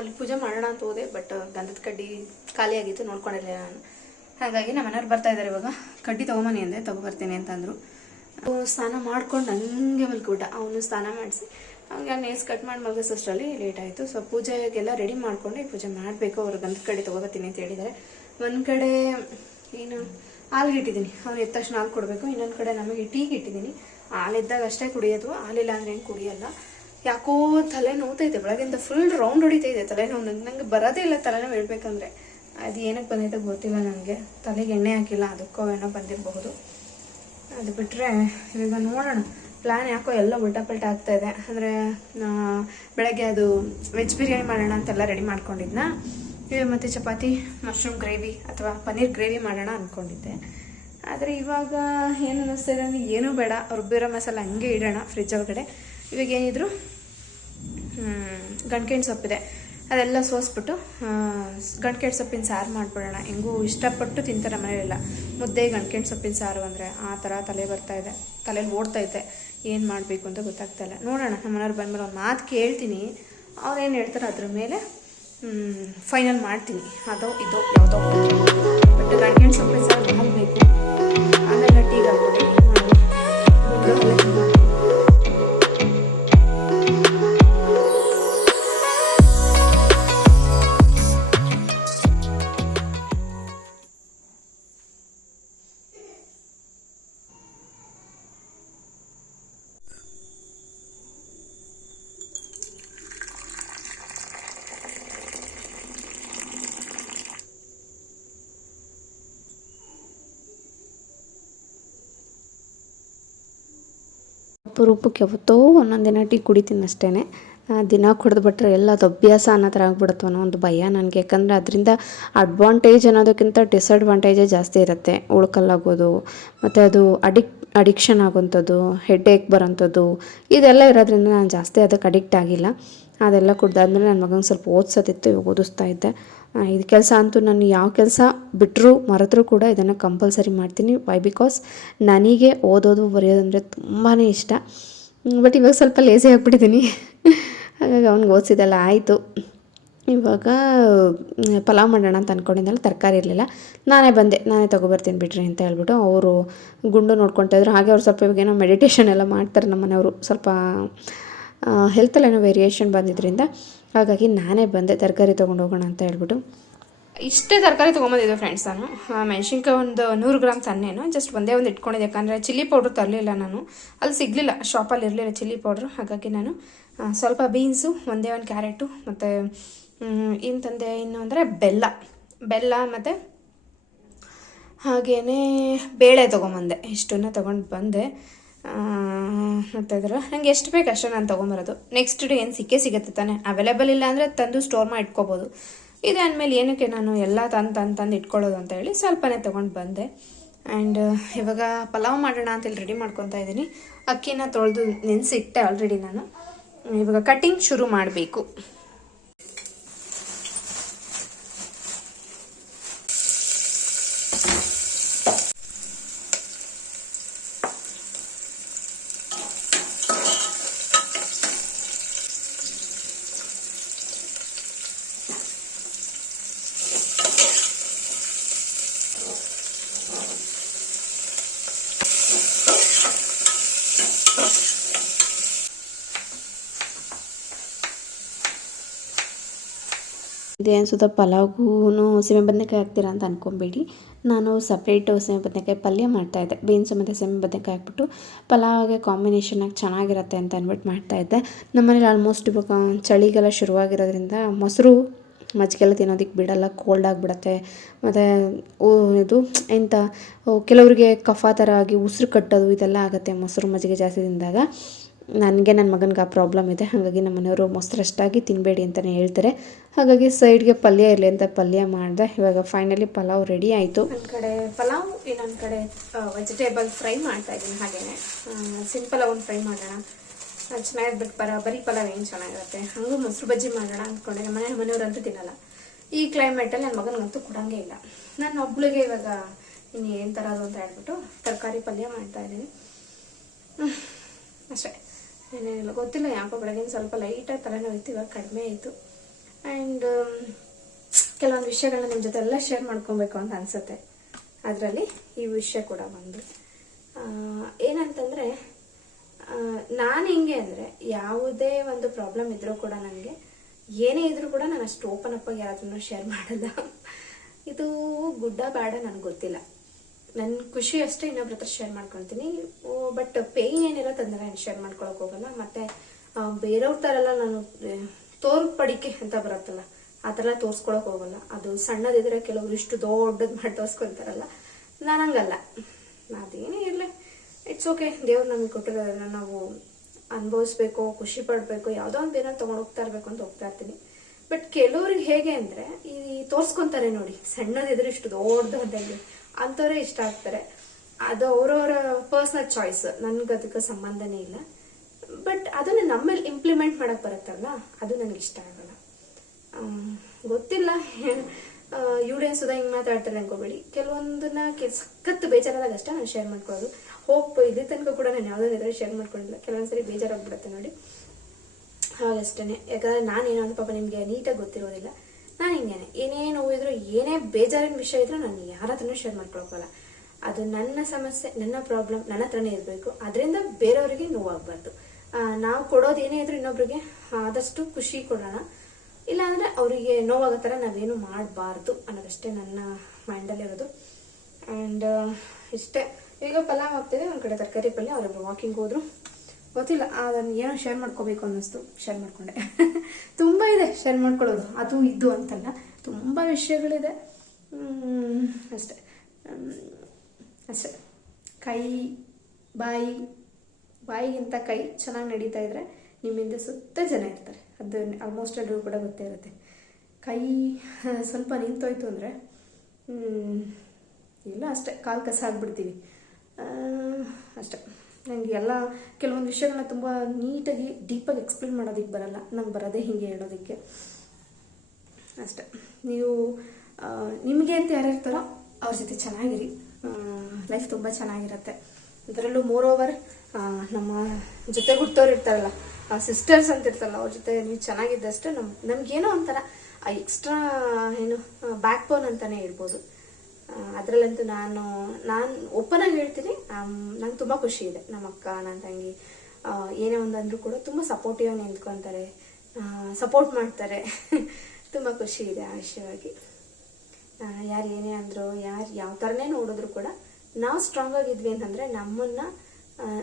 ಅಲ್ಲಿ ಪೂಜೆ ಮಾಡೋಣ ಅಂತ ಹೋದೆ ಬಟ್ ಗಂಧದ ಕಡ್ಡಿ ಖಾಲಿಯಾಗಿತ್ತು ನೋಡ್ಕೊಂಡಿರಲಿಲ್ಲ ನಾನು. ಹಾಗಾಗಿ ನಮ್ಮ ಮನೆಯವ್ರು ಬರ್ತಾ ಇದ್ದಾರೆ ಇವಾಗ. ಕಡ್ಡಿ ತೊಗೊಂಬನಿ ಅಂದೆ ತೊಗೊಬರ್ತೀನಿ ಅಂತಂದರು. ಸ್ನಾನ ಮಾಡ್ಕೊಂಡು ಹಂಗೆ ಮಲ್ಕೊಟ್ಟ ಅವನು ಸ್ನಾನ ಮಾಡಿಸಿ ಹಂಗೆ ನೇಲ್ಸ್ ಕಟ್ ಮಾಡಿ ಮಲಗಿಸೋಷ್ಟರಲ್ಲಿ ಲೇಟ್ ಆಯಿತು. ಸೊ ಪೂಜೆಗೆಲ್ಲ ರೆಡಿ ಮಾಡಿಕೊಂಡು. ಪೂಜೆ ಮಾಡಬೇಕು. ಅವ್ರು ಗಂಧದ ಕಡೆ ತೊಗೋಬತ್ತೀನಿ ಅಂತ ಹೇಳಿದ್ದಾರೆ ಒಂದು ಕಡೆ ಏನು ಹಾಲ್ಗೆ ಇಟ್ಟಿದ್ದೀನಿ ಅವ್ನು ಎದ್ದ ತಕ್ಷಣ ಹಾಲು ಕೊಡಬೇಕು. ಇನ್ನೊಂದು ಕಡೆ ನಮಗೆ ಟೀಗೆ ಇಟ್ಟಿದ್ದೀನಿ ಹಾಲಿದ್ದಾಗ ಅಷ್ಟೇ ಕುಡಿಯೋದು. ಹಾಲಿಲ್ಲ ಅಂದ್ರೆ ಏನು ಕುಡಿಯಲ್ಲ. ಯಾಕೋ ತಲೆ ನೋವ್ತೈತೆ. ಒಳಗಿಂದ ಫುಲ್ ರೌಂಡ್ ಹೊಡಿತೈತೆ. ತಲೆನೋವು ನಂಗೆ ನಂಗೆ ಬರೋದೇ ಇಲ್ಲ ತಲೆನೋವು ಹೇಳ್ಬೇಕಂದ್ರೆ. ಅದು ಏನಕ್ಕೆ ಬಂದೈತೆ ಗೊತ್ತಿಲ್ಲ ನನಗೆ ತಲೆಗೆ ಎಣ್ಣೆ ಹಾಕಿಲ್ಲ. ಅದಕ್ಕೋ ಏನೋ ಬಂದಿರಬಹುದು. ಅದು ಬಿಟ್ಟರೆ ಇವಾಗ ನೋಡೋಣ. ಪ್ಲ್ಯಾನ್ ಯಾಕೋ ಎಲ್ಲ ಉಲ್ಟಾ ಪಲ್ಟ ಆಗ್ತಾ ಇದೆ. ಅಂದರೆ ಬೆಳಗ್ಗೆ ಅದು ವೆಜ್ ಬಿರಿಯಾನಿ ಮಾಡೋಣ ಅಂತೆಲ್ಲ ರೆಡಿ ಮಾಡ್ಕೊಂಡಿದ್ನ. ಮತ್ತು ಚಪಾತಿ ಮಶ್ರೂಮ್ ಗ್ರೇವಿ ಅಥವಾ ಪನ್ನೀರ್ ಗ್ರೇವಿ ಮಾಡೋಣ ಅಂದ್ಕೊಂಡಿದ್ದೆ ಆದರೆ ಇವಾಗ ಏನು ಅನ್ನಿಸ್ತಾ ಇದೆ ಅಂದರೆ ಏನೂ ಬೇಡ. ರುಬ್ಬಿರೋ ಮಸಾಲ ಹಂಗೆ ಇಡೋಣ ಫ್ರಿಜ್ ಒಳಗಡೆ. ಇವಾಗ ಏನಿದ್ರು ಗಂಟ್ಕೆಣ್ ಸೊಪ್ಪಿದೆ. ಅದೆಲ್ಲ ಸೋಸ್ಬಿಟ್ಟು ಗಂಟ್ಕೆಂಡು ಸೊಪ್ಪಿನ ಸಾರು ಮಾಡಿಬಿಡೋಣ. ಹೆಂಗೂ ಇಷ್ಟಪಟ್ಟು ತಿಂತಾರೆ ಮನೆಯಲ್ಲೆಲ್ಲ. ಮುದ್ದೆ ಗಂಟ್ಕೆಂಡು ಸೊಪ್ಪಿನ ಸಾರು ಅಂದರೆ ಆ ಥರ ತಲೆ ಬರ್ತಾ ಇದೆ. ತಲೆಯಲ್ಲಿ ಓಡ್ತೈತೆ ಏನು ಮಾಡಬೇಕು ಅಂತ ಗೊತ್ತಾಗ್ತಾ ಇಲ್ಲ. ನೋಡೋಣ ನಮ್ಮನೆಯವ್ರು ಬಂದಮೇಲೆ ಒಂದು ಮಾತು ಕೇಳ್ತೀನಿ. ಅವ್ರೇನು ಹೇಳ್ತಾರೆ ಅದ್ರ ಮೇಲೆ ಫೈನಲ್ ಮಾಡ್ತೀನಿ. ಅದೋ, ಇದೋ, ಯಾವುದೋ. ಬಟ್ ಗಂಟ್ಕೆಂಡು ಸೊಪ್ಪಿನ ಸಾರು ಅಪರೂಪಕ್ಕೆ ಯಾವತ್ತೋ ಒಂದೊಂದು ದಿನ ಟೀ ಕುಡಿತೀನಿ ಅಷ್ಟೇ ದಿನ ಕುಡಿದ್ಬಿಟ್ರೆ ಎಲ್ಲ ಅದು ಅಭ್ಯಾಸ ಅನ್ನೋ ಥರ ಆಗ್ಬಿಡುತ್ತೆ ಅನ್ನೋ ಒಂದು ಭಯ ನನಗೆ. ಯಾಕಂದರೆ ಅದರಿಂದ ಅಡ್ವಾಂಟೇಜ್ ಅನ್ನೋದಕ್ಕಿಂತ ಡಿಸ್ಅಡ್ವಾಂಟೇಜೇ ಜಾಸ್ತಿ ಇರುತ್ತೆ. ಉಳ್ಕಲ್ಲಾಗೋದು, ಮತ್ತು ಅದು ಅಡಿಕ್ ಅಡಿಕ್ಷನ್ ಆಗೋಂಥದ್ದು ಹೆಡ್ಏಕ್ ಬರೋಂಥದ್ದು, ಇದೆಲ್ಲ ಇರೋದ್ರಿಂದ ನಾನು ಜಾಸ್ತಿ ಅದಕ್ಕೆ ಅಡಿಕ್ಟ್ ಆಗಿಲ್ಲ. ಅದೆಲ್ಲ ಕುಡ್ದಾದ್ಮೇಲೆ ನನ್ನ ಮಗಂಗೆ ಸ್ವಲ್ಪ ಓದಿಸೋದಿತ್ತು ಓದಿಸ್ತಾ ಇದ್ದೆ. ಇದು ಕೆಲಸ ಅಂತೂ ನಾನು ಯಾವ ಕೆಲಸ ಬಿಟ್ಟರೂ ಮರೆತರೂ ಕೂಡ ಇದನ್ನು ಕಂಪಲ್ಸರಿ ಮಾಡ್ತೀನಿ. ವೈ ಬಿಕಾಸ್ ನನಗೆ ಓದೋದು ಬರೆಯೋದಂದರೆ ತುಂಬಾ ಇಷ್ಟ. ಬಟ್ ಇವಾಗ ಸ್ವಲ್ಪ ಲೇಸಿ ಆಗಿಬಿಟ್ಟಿದ್ದೀನಿ ಹಾಗಾಗಿ ಅವ್ನಿಗೆ ಓದಿಸಿದೆಲ್ಲ ಆಯಿತು. ಇವಾಗ ಪಲಾವ್ ಮಾಡೋಣ ಅಂತ ಅಂದ್ಕೊಂಡಿದ್ದಲ್ಲ ತರಕಾರಿ ಇರಲಿಲ್ಲ. ನಾನೇ ಬಂದೆ. ನಾನೇ ತೊಗೊಬರ್ತೀನಿ ಬಿಡ್ರಿ ಅಂತ ಹೇಳ್ಬಿಟ್ಟು ಅವರು ಗುಂಡು ನೋಡ್ಕೊತಾ ಇದ್ರು. ಹಾಗೆ ಅವ್ರು ಸ್ವಲ್ಪ ಇವಾಗ ಏನೋ ಮೆಡಿಟೇಷನ್ ಎಲ್ಲ ಮಾಡ್ತಾರೆ ನಮ್ಮ ಮನೆಯವರು ಸ್ವಲ್ಪ ಹೆಲ್ತಲ್ಲೇನೋ ವೇರಿಯೇಷನ್ ಬಂದಿದ್ದರಿಂದ ಹಾಗಾಗಿ ನಾನೇ ಬಂದೆ ತರಕಾರಿ ತೊಗೊಂಡು ಹೋಗೋಣ ಅಂತ ಹೇಳ್ಬಿಟ್ಟು. ಇಷ್ಟೇ ತರಕಾರಿ ತೊಗೊಂಬಂದಿದ್ದೆ ಫ್ರೆಂಡ್ಸ್ ನಾನು. ಮೆಣಸಿನ್ಕಾಯಿ ಒಂದು ನೂರು ಗ್ರಾಮ್ ತನ್ನೇನು ಜಸ್ಟ್ ಒಂದೇ ಒಂದು ಇಟ್ಕೊಂಡಿದ್ದೆ. ಯಾಕಂದರೆ ಚಿಲ್ಲಿ ಪೌಡ್ರ್ ತರಲಿಲ್ಲ ನಾನು. ಅಲ್ಲಿ ಸಿಗಲಿಲ್ಲ ಶಾಪಲ್ಲಿ ಇರಲಿಲ್ಲ ಚಿಲ್ಲಿ ಪೌಡ್ರು ಹಾಗಾಗಿ ನಾನು ಸ್ವಲ್ಪ ಬೀನ್ಸು ಒಂದೇ ಒಂದು ಕ್ಯಾರೆಟು ಮತ್ತು ಏನು ತಂದೆ ಇನ್ನು ಅಂದರೆ ಬೆಲ್ಲ. ಬೆಲ್ಲ ಮತ್ತು ಹಾಗೇ ಬೇಳೆ ತೊಗೊಂಬಂದೆ. ಇಷ್ಟನ್ನು ತೊಗೊಂಡು ಬಂದೆ. ಆ, ನಂಗೆ ಇದ್ರೆ ನನಗೆ ಎಷ್ಟು ಬೇಕು ಅಷ್ಟೇ ನಾನು ತೊಗೊಂಬರೋದು. ನೆಕ್ಸ್ಟ್ ಡೇ ಏನು ಸಿಕ್ಕೇ ಸಿಗುತ್ತೆ ತಾನೆ. ಅವೈಲೇಬಲ್ ಇಲ್ಲ ಅಂದರೆ ತಂದು ಸ್ಟೋರ್ ಮಾಡಿ ಇಟ್ಕೋಬೋದು. ಅಂದಮೇಲೆ ಏನಕ್ಕೆ ನಾನು ಎಲ್ಲ ತಂದು ತಂದು ತಂದು ಇಟ್ಕೊಳ್ಳೋದು ಅಂತ ಹೇಳಿ ಸ್ವಲ್ಪನೇ ತೊಗೊಂಡು ಬಂದೆ. ಆ್ಯಂಡ್ ಇವಾಗ ಪಲಾವ್ ಮಾಡೋಣ ಅಂತೇಳಿ ರೆಡಿ ಮಾಡ್ಕೊತಾ ಇದ್ದೀನಿ. ಅಕ್ಕಿನ ತೊಳೆದು ನೆನೆಸಿಟ್ಟೆ ಆಲ್ರೆಡಿ ನಾನು. ಇವಾಗ ಕಟ್ಟಿಂಗ್ ಶುರು ಮಾಡಬೇಕು. ಇದೇನು ಸುತ್ತ ಪಲಾವ್ಗೂ ಸೀಮೆ ಬದನೆಕಾಯಿ ಹಾಕ್ತೀರಾ ಅಂತ ಅಂದ್ಕೊಬೇಡಿ ನಾನು ಸಪ್ರೇಟು ಸೀಮೆ ಬದನೆಕಾಯಿ ಪಲ್ಯ ಮಾಡ್ತಾಯಿದ್ದೆ ಬೀನ್ಸ್ ಮತ್ತು ಸೀಮೆ ಬದನೆಕಾಯಿ ಹಾಕ್ಬಿಟ್ಟು ಪಲಾವ್ಗೆ ಕಾಂಬಿನೇಷನಾಗಿ ಚೆನ್ನಾಗಿರುತ್ತೆ ಅಂತ ಅಂದ್ಬಿಟ್ಟು ಮಾಡ್ತಾಯಿದ್ದೆ ನಮ್ಮನೇಲಿ ಆಲ್ಮೋಸ್ಟ್ ಇವಾಗ ಚಳಿಗೆಲ್ಲ ಶುರುವಾಗಿರೋದ್ರಿಂದ ಮೊಸರು ಮಜ್ಜಿಗೆಲ್ಲ ತಿನ್ನೋದಕ್ಕೆ ಬಿಡಲ್ಲ ಕೋಲ್ಡ್ ಆಗಿಬಿಡತ್ತೆ. ಮತ್ತು ಇದು ಎಂಥ ಕೆಲವರಿಗೆ ಕಫ ಥರ ಆಗಿ ಉಸಿರು ಕಟ್ಟೋದು ಇದೆಲ್ಲ ಆಗುತ್ತೆ ಮೊಸರು ಮಜ್ಜಿಗೆ ಜಾಸ್ತಿ ತಿಂದಾಗ. ನನಗೆ ನನ್ನ ಮಗನಿಗೆ ಆ ಪ್ರಾಬ್ಲಮ್ ಇದೆ, ಹಾಗಾಗಿ ನಮ್ಮ ಮನೆಯವರು ಮೊಸರಷ್ಟಾಗಿ ತಿನ್ನಬೇಡಿ ಅಂತಲೇ ಹೇಳ್ತಾರೆ. ಹಾಗಾಗಿ ಸೈಡ್ಗೆ ಪಲ್ಯ ಇರಲಿ ಅಂತ ಪಲ್ಯ ಮಾಡಿದೆ, ಇವಾಗ ಫೈನಲಿ ಪಲಾವ್ ರೆಡಿ ಆಯಿತು. ಒಂದು ಕಡೆ ಪಲಾವ್, ಇನ್ನೊಂದು ಕಡೆ ವೆಜಿಟೇಬಲ್ ಫ್ರೈ ಮಾಡ್ತಾ ಇದ್ದೀನಿ ಹಾಗೇನೆ. ಸಿಂಪಲ್ ಒಂದು ಫ್ರೈ ಮಾಡೋಣ. ಚೆನ್ನಾಗಿರ್ಬಿಟ್ಟು ಪರ ಬರೀ ಪಲಾವ್ ಏನು ಚೆನ್ನಾಗಿರುತ್ತೆ? ಹಾಗೂ ಮೊಸರು ಬಜ್ಜಿ ಮಾಡೋಣ ಅಂದ್ಕೊಂಡೆ ನಮ್ಮ ಮನೆ, ಮನೆಯವ್ರಂತೂ ತಿನ್ನಲ್ಲ. ಈ ಕ್ಲೈಮೇಟಲ್ಲಿ ನನ್ನ ಮಗನಿಗಂತೂ ಕೊಡೋಂಗೇ ಇಲ್ಲ. ನಾನು ಒಬ್ಳಿಗೆ ಇವಾಗ ಏನು ತರೋದು ಅಂತ ಹೇಳ್ಬಿಟ್ಟು ತರಕಾರಿ ಪಲ್ಯ ಮಾಡ್ತಾ ಇದ್ದೀನಿ. ಅಷ್ಟೇ. ಏನೇನಿಲ್ಲ ಗೊತ್ತಿಲ್ಲ, ಯಾಕೋ ಬೆಳಗಿನ ಸ್ವಲ್ಪ ಲೈಟಾಗಿ ತಲೆನೋವಿತ್ತು ಇವಾಗ ಕಡಿಮೆ ಆಯಿತು. ಆ್ಯಂಡ್ ಕೆಲವೊಂದು ವಿಷಯಗಳನ್ನ ನಿಮ್ಮ ಜೊತೆ ಎಲ್ಲ ಶೇರ್ ಮಾಡ್ಕೊಬೇಕು ಅಂತ ಅನಿಸುತ್ತೆ. ಅದರಲ್ಲಿ ಈ ವಿಷಯ ಕೂಡ ಒಂದು. ಏನಂತಂದರೆ ನಾನು ಹೆಂಗೆ ಅಂದರೆ, ಯಾವುದೇ ಒಂದು ಪ್ರಾಬ್ಲಮ್ ಇದ್ರೂ ಕೂಡ ನನಗೆ ಏನೇ ಇದ್ರೂ ಕೂಡ ನಾನು ಅಷ್ಟು ಓಪನ್ ಅಪ್ಪಾಗಿ ಯಾರತ್ರನೂ ಶೇರ್ ಮಾಡಲ್ಲ. ಇದು ಗುಡ್ಡ, ಬೇಡ, ನನಗೆ ಗೊತ್ತಿಲ್ಲ. ನನ್ನ ಖುಷಿ ಅಷ್ಟೇ ಇನ್ನೊಬ್ರ ಹತ್ರ ಶೇರ್ ಮಾಡ್ಕೊಳ್ತೀನಿ. ಬಟ್ ಪೇಯ್ನ್ ಏನೆಲ್ಲ ತಂದರೆ ನಾನು ಶೇರ್ ಮಾಡ್ಕೊಳಕ್ ಹೋಗಲ್ಲ. ಮತ್ತೆ ಬೇರೆಯವ್ರ ಥರ ಎಲ್ಲ ನಾನು ತೋರ್ಪಡಿಕೆ ಅಂತ ಬರುತ್ತಲ್ಲ, ಆ ಥರ ತೋರ್ಸ್ಕೊಳಕ್ ಹೋಗಲ್ಲ. ಅದು ಸಣ್ಣದಿದ್ರೆ ಕೆಲವ್ರು ಇಷ್ಟು ದೊಡ್ಡದು ಮಾಡಿ ತೋರ್ಸ್ಕೊಂತಾರಲ್ಲ. ನಾನು ಹಂಗಲ್ಲ. ಅದೇನೇ ಇರಲಿ ಇಟ್ಸ್ ಓಕೆ ದೇವ್ರು ನಮಗೆ ಕೊಟ್ಟಿರೋದನ್ನ ನಾವು ಅನುಭವಿಸ್ಬೇಕು, ಖುಷಿ ಪಡಬೇಕು, ಯಾವುದೋ ಒಂದು ಬೇರೆ ತೊಗೊಂಡು ಹೋಗ್ತಾ ಇರಬೇಕು ಅಂತ ಹೋಗ್ತಾ ಇರ್ತೀನಿ. ಬಟ್ ಕೆಲವ್ರಿಗೆ ಹೇಗೆ ಅಂದರೆ, ಈ ತೋರ್ಸ್ಕೊಂತಾರೆ ನೋಡಿ, ಸಣ್ಣದಿದ್ರೆ ಇಷ್ಟು ದೊಡ್ಡದು ಅಂತ ಹೇಳಿ. ಅಂಥವ್ರೇ ಇಷ್ಟ ಆಗ್ತಾರೆ. ಅದು ಅವರವರ ಪರ್ಸ್ನಲ್ ಚಾಯ್ಸ್ ನನ್ಗೆ ಅದಕ್ಕೆ ಸಂಬಂಧನೇ ಇಲ್ಲ. ಬಟ್ ಅದನ್ನ ನಮ್ಮಲ್ಲಿ ಇಂಪ್ಲಿಮೆಂಟ್ ಮಾಡಕ್ ಬರುತ್ತಲ್ಲ ಅದು ನನಗೆ ಇಷ್ಟ ಆಗಲ್ಲ. ಗೊತ್ತಿಲ್ಲ. ಇವಡೇ ಸುಧಾ ಹಿಂಗೆ ಮಾತಾಡ್ತಾರೆ ಅನ್ಕೋಬೇಡಿ. ಕೆಲವೊಂದನ್ನ ಸಖತ್ ಬೇಜಾರಾದಾಗ ಅಷ್ಟೇ ನಾನು ಶೇರ್ ಮಾಡ್ಕೊಳ್ಳೋದು. ಹೋಪ್ ಇಲ್ಲಿ ತನಕ ಕೂಡ ನಾನು ಯಾವುದೋ ಇದ್ರೆ ಶೇರ್ ಮಾಡ್ಕೊಂಡಿಲ್ಲ. ಕೆಲವೊಂದ್ಸರಿ ಬೇಜಾರಾಗ್ಬಿಡುತ್ತೆ ನೋಡಿ. ಹಾಗಷ್ಟೇ ಯಾಕಂದ್ರೆ ನಾನು ಅಂತ ಪಾಪ ನಿಮಗೆ ನೀಟಾಗಿ ಗೊತ್ತಿರೋದಿಲ್ಲ. ನಾನು ಹಿಂಗೇನೆ. ಏನೇ ನೋವು ಇದ್ರು ಏನೇ ಬೇಜಾರಿನ ವಿಷಯ ಇದ್ರೂ ನಾನು ಯಾರ ಹತ್ರನೂ ಶೇರ್ ಮಾಡ್ಕೊಳಕ್ಕಲ್ಲ ಅದು ನನ್ನ ಸಮಸ್ಯೆ, ನನ್ನ ಪ್ರಾಬ್ಲಮ್ ನನ್ನ ಹತ್ರನೇ ಇರಬೇಕು. ಅದರಿಂದ ಬೇರೆಯವರಿಗೆ ನೋವಾಗಬಾರ್ದು. ನಾವು ಕೊಡೋದು ಏನೇ ಇದ್ರೂ ಇನ್ನೊಬ್ರಿಗೆ ಆದಷ್ಟು ಖುಷಿ ಕೊಡೋಣ. ಇಲ್ಲಾಂದ್ರೆ ಅವರಿಗೆ ನೋವಾಗೋ ಥರ ನಾವೇನು ಮಾಡಬಾರ್ದು ಅನ್ನೋದಷ್ಟೇ ನನ್ನ ಮೈಂಡಲ್ಲಿರೋದು ಆ್ಯಂಡ್ ಇಷ್ಟೇ. ಈಗ ಪಲಾವ್ ಆಗ್ತಿದೆ ಒಂದು ಕಡೆ ತರಕಾರಿ ಪಲ್ಯ ಅವರೊಬ್ಬರು ವಾಕಿಂಗ್ ಹೋದ್ರು. ಗೊತ್ತಿಲ್ಲ, ಅದನ್ನ ಏನೋ ಶೇರ್ ಮಾಡ್ಕೋಬೇಕು ಅನ್ನಿಸ್ತು. ಶೇರ್ ಮಾಡ್ಕೊಂಡೆ. ತುಂಬ ಇದೆ ಶೇರ್ ಮಾಡ್ಕೊಳ್ಳೋದು. ಅದು ಇದು ಅಂತಲ್ಲ. ತುಂಬ ವಿಷಯಗಳಿದೆ. ಅಷ್ಟೇ. ಅಷ್ಟೇ. ಕೈ, ಬಾಯಿ, ಬಾಯಿಗಿಂತ ಕೈ ಚೆನ್ನಾಗಿ ನಡೀತಾ ಇದ್ರೆ ನಿಮ್ಮಿಂದ ಸುತ್ತ ಜನ ಇರ್ತಾರೆ. ಅದು ಆಲ್ಮೋಸ್ಟ್ ಎಲ್ಲರೂ ಕೂಡ ಗೊತ್ತೇ ಇರುತ್ತೆ. ಕೈ, ಸ್ವಲ್ಪ ನಿಂತೋಯ್ತು ಅಂದರೆ ಇಲ್ಲ ಅಷ್ಟೇ. ಕಾಲು ಕಸ ಆಗ್ಬಿಡ್ತೀವಿ. ಅಷ್ಟೇ. ನನಗೆ ಎಲ್ಲ ಕೆಲವೊಂದು ವಿಷಯಗಳನ್ನ ತುಂಬ ನೀಟಾಗಿ ಡೀಪಾಗಿ ಎಕ್ಸ್ಪ್ಲೇನ್ ಮಾಡೋದಕ್ಕೆ ಬರಲ್ಲ. ನಂಗೆ ಬರೋದೇ ಹೀಗೆ ಹೇಳೋದಕ್ಕೆ. ಅಷ್ಟೆ. ನೀವು ಆ, ನಿಮಗೆ ಅಂತ ಯಾರು ಇರ್ತಾರೋ ಅವ್ರ ಜೊತೆ ಚೆನ್ನಾಗಿರಿ. ಲೈಫ್ ತುಂಬ ಚೆನ್ನಾಗಿರುತ್ತೆ. ಅದರಲ್ಲೂ ಮೋರ್ ಓವರ್ ನಮ್ಮ ಜೊತೆ ಹುಟ್ಟೋರು ಇರ್ತಾರಲ್ಲ ಸಿಸ್ಟರ್ಸ್ ಅಂತ ಇರ್ತಾರಲ್ಲ ಅವ್ರ ಜೊತೆ ನೀವು ಚೆನ್ನಾಗಿದ್ದಷ್ಟೇ ನಮ್ ನಮಗೇನೋ ಒಂಥರ ಆ ಎಕ್ಸ್ಟ್ರಾ ಏನು ಬ್ಯಾಕ್ ಬೋನ್ ಅಂತಲೇ ಆ, ಅದರಲ್ಲಂತೂ ನಾನು ನಾನು ಒಪ್ಪನಾಗಿ ಹೇಳ್ತೀನಿ. ನಂಗೆ ತುಂಬ ಖುಷಿ ಇದೆ. ನಮ್ಮ ಅಕ್ಕ ನನ್ನ ತಂಗಿ ಏನೇ ಒಂದು ಅಂದರೂ ಕೂಡ ತುಂಬ ಸಪೋರ್ಟಿವ್ ನಿಂತ್ಕೊತಾರೆ. ಸಪೋರ್ಟ್ ಮಾಡ್ತಾರೆ. ತುಂಬ ಖುಷಿ ಇದೆ ಆ ವಿಷಯವಾಗಿ ಯಾರು ಏನೇ ಅಂದರು, ಯಾರು ಯಾವ ಥರನೇ ನೋಡಿದ್ರು ಕೂಡ ನಾವು ಸ್ಟ್ರಾಂಗ್ ಆಗಿದ್ವಿ ಅಂತಂದರೆ ನಮ್ಮನ್ನ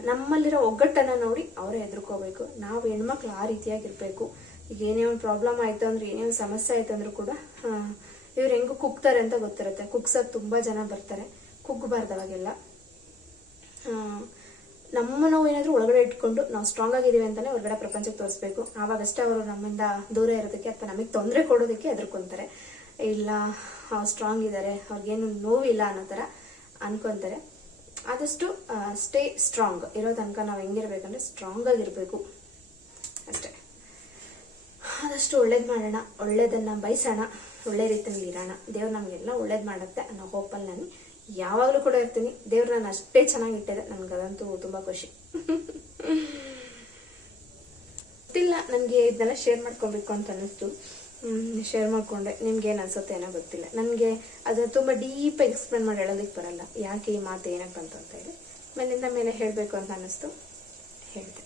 ನಮ್ಮಲ್ಲಿರೋ ಒಗ್ಗಟ್ಟನ್ನು ನೋಡಿ ಅವರೇ ಹೆದರ್ಕೋಬೇಕು. ನಾವು ಹೆಣ್ಮಕ್ಳು ಆ ರೀತಿಯಾಗಿರ್ಬೇಕು ಈಗ ಏನೇ ಒಂದು ಪ್ರಾಬ್ಲಮ್ ಆಯಿತು ಅಂದ್ರೆ, ಏನೇ ಒಂದು ಸಮಸ್ಯೆ ಆಯಿತು ಅಂದ್ರೂ ಕೂಡ ಇವ್ರು ಹೆಂಗು ಕುಗ್ತಾರೆ ಅಂತ ಗೊತ್ತಿರುತ್ತೆ. ಕುಗ್ಸೋಕೆ ತುಂಬ ಜನ ಬರ್ತಾರೆ. ಕುಗ್ಗಬಾರ್ದು ಅವಾಗೆಲ್ಲ ನಮ್ಮ ನಾವು ಏನಾದರೂ ಒಳಗಡೆ ಇಟ್ಕೊಂಡು ನಾವು ಸ್ಟ್ರಾಂಗ್ ಆಗಿದ್ದೀವಿ ಅಂತಲೇ ಹೊರಗಡೆ ಪ್ರಪಂಚಕ್ಕೆ ತೋರಿಸ್ಬೇಕು. ಆವಾಗಷ್ಟೇ ಅವರು ನಮ್ಮಿಂದ ದೂರ ಇರೋದಕ್ಕೆ ಅಥವಾ ನಮಗೆ ತೊಂದರೆ ಕೊಡೋದಕ್ಕೆ ಎದುರ್ಕೊಂತಾರೆ ಇಲ್ಲ ಸ್ಟ್ರಾಂಗ್ ಇದ್ದಾರೆ ಅವ್ರಿಗೇನು ನೋವಿಲ್ಲ ಅನ್ನೋ ಥರ ಅನ್ಕೊಂತಾರೆ. ಆದಷ್ಟು ಸ್ಟೇ ಸ್ಟ್ರಾಂಗ್ ಇರೋ ತನಕ ನಾವು ಹೆಂಗಿರ್ಬೇಕಂದ್ರೆ ಸ್ಟ್ರಾಂಗ್ ಆಗಿರಬೇಕು. ಅಷ್ಟೇ. ಆದಷ್ಟು ಒಳ್ಳೇದು ಮಾಡೋಣ, ಒಳ್ಳೇದನ್ನು ಬಯಸೋಣ. ಒಳ್ಳೆ ರೀತಿಯಲ್ಲಿ ಇರೋಣ. ದೇವ್ರು ನಮಗೆಲ್ಲ ಒಳ್ಳೇದು ಮಾಡುತ್ತೆ ಅನ್ನೋ ಹೋಪಲ್ಲಿ ನಾನು ಯಾವಾಗಲೂ ಕೂಡ ಇರ್ತೀನಿ. ದೇವ್ರು ನಾನು ಅಷ್ಟೇ ಚೆನ್ನಾಗಿಟ್ಟಿದೆ ನನಗೆ ಅದಂತೂ ತುಂಬ ಖುಷಿ. ಗೊತ್ತಿಲ್ಲ, ನನಗೆ ಇದನ್ನೆಲ್ಲ ಶೇರ್ ಮಾಡ್ಕೊಬೇಕು ಅಂತ ಅನ್ನಿಸ್ತು. ಶೇರ್ ಮಾಡಿಕೊಂಡೆ. ನಿಮ್ಗೆ ಏನು ಅನ್ಸುತ್ತೆ ಏನೋ ಗೊತ್ತಿಲ್ಲ. ನನಗೆ ಅದು ತುಂಬ ಡೀಪ್ ಎಕ್ಸ್ಪ್ಲೇನ್ ಮಾಡಿ ಹೇಳೋದಕ್ಕೆ ಬರಲ್ಲ. ಯಾಕೆ ಈ ಮಾತು ಏನಕ್ಕೆ ಬಂತು ಅಂತ ಹೇಳಿ. ಮೇಲಿಂದ ಮೇಲೆ ಹೇಳಬೇಕು ಅಂತ ಅನ್ನಿಸ್ತು. ಹೇಳಿದೆ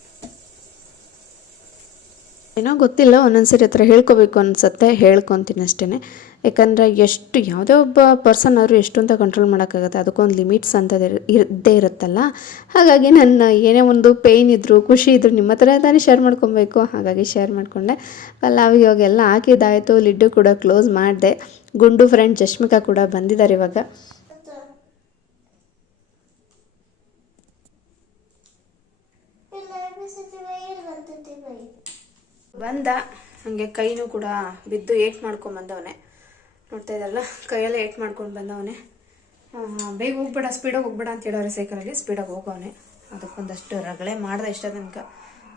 ಏನೋ ಗೊತ್ತಿಲ್ಲ, ಒಂದೊಂದ್ಸರಿ ಹತ್ರ ಹೇಳ್ಕೊಬೇಕು ಅನ್ಸುತ್ತೆ, ಹೇಳ್ಕೊತೀನಿ ಅಷ್ಟೇ ಯಾಕಂದರೆ ಎಷ್ಟು, ಯಾವುದೇ ಒಬ್ಬ ಪರ್ಸನ್ ಆದರೂ ಎಷ್ಟು ಅಂತ ಕಂಟ್ರೋಲ್ ಮಾಡೋಕ್ಕಾಗತ್ತೆ. ಅದಕ್ಕೊಂದು ಲಿಮಿಟ್ಸ್ ಅಂತ ಇದ್ದೇ ಇರುತ್ತಲ್ಲ. ಹಾಗಾಗಿ ನನ್ನ ಏನೇ ಒಂದು ಪೇಯ್ನ್ ಇದ್ದರೂ ಖುಷಿ ಇದ್ದರೂ ನಿಮ್ಮ ಹತ್ರ ತಾನೇ ಶೇರ್ ಮಾಡ್ಕೊಬೇಕು. ಹಾಗಾಗಿ ಶೇರ್ ಮಾಡಿಕೊಂಡೆ. ಪಲಾವ್ ಇವಾಗೆಲ್ಲ ಹಾಕಿದ್ದಾಯಿತು, ಲಿಡ್ಡು ಕೂಡ ಕ್ಲೋಸ್ ಮಾಡಿದೆ. ಗುಂಡು ಫ್ರೆಂಡ್ ಜಶ್ಮಿಕಾ ಕೂಡ ಬಂದಿದ್ದಾರೆ ಇವಾಗ. ಬಂದ, ಹಾಗೆ ಕೈನೂ ಕೂಡ ಬಿದ್ದು ಏಟ್ ಮಾಡ್ಕೊಂಡು ಬಂದವನೆ. ನೋಡ್ತಾ ಇದ್ದಾರಲ್ಲ ಕೈಯಲ್ಲೇ ಏಟ್ ಮಾಡ್ಕೊಂಡು ಬಂದವನೆ. ಬೇಗ ಹೋಗ್ಬೇಡ ಸ್ಪೀಡಾಗಿ ಹೋಗ್ಬೇಡ ಅಂತ ಹೇಳೋರೆ ಸೈಕಲಲ್ಲಿ ಸ್ಪೀಡಾಗಿ ಹೋಗವನೆ. ಅದಕ್ಕೊಂದಷ್ಟು ರಗಳೆ ಮಾಡ್ದೆ ಇಷ್ಟ ತನಕ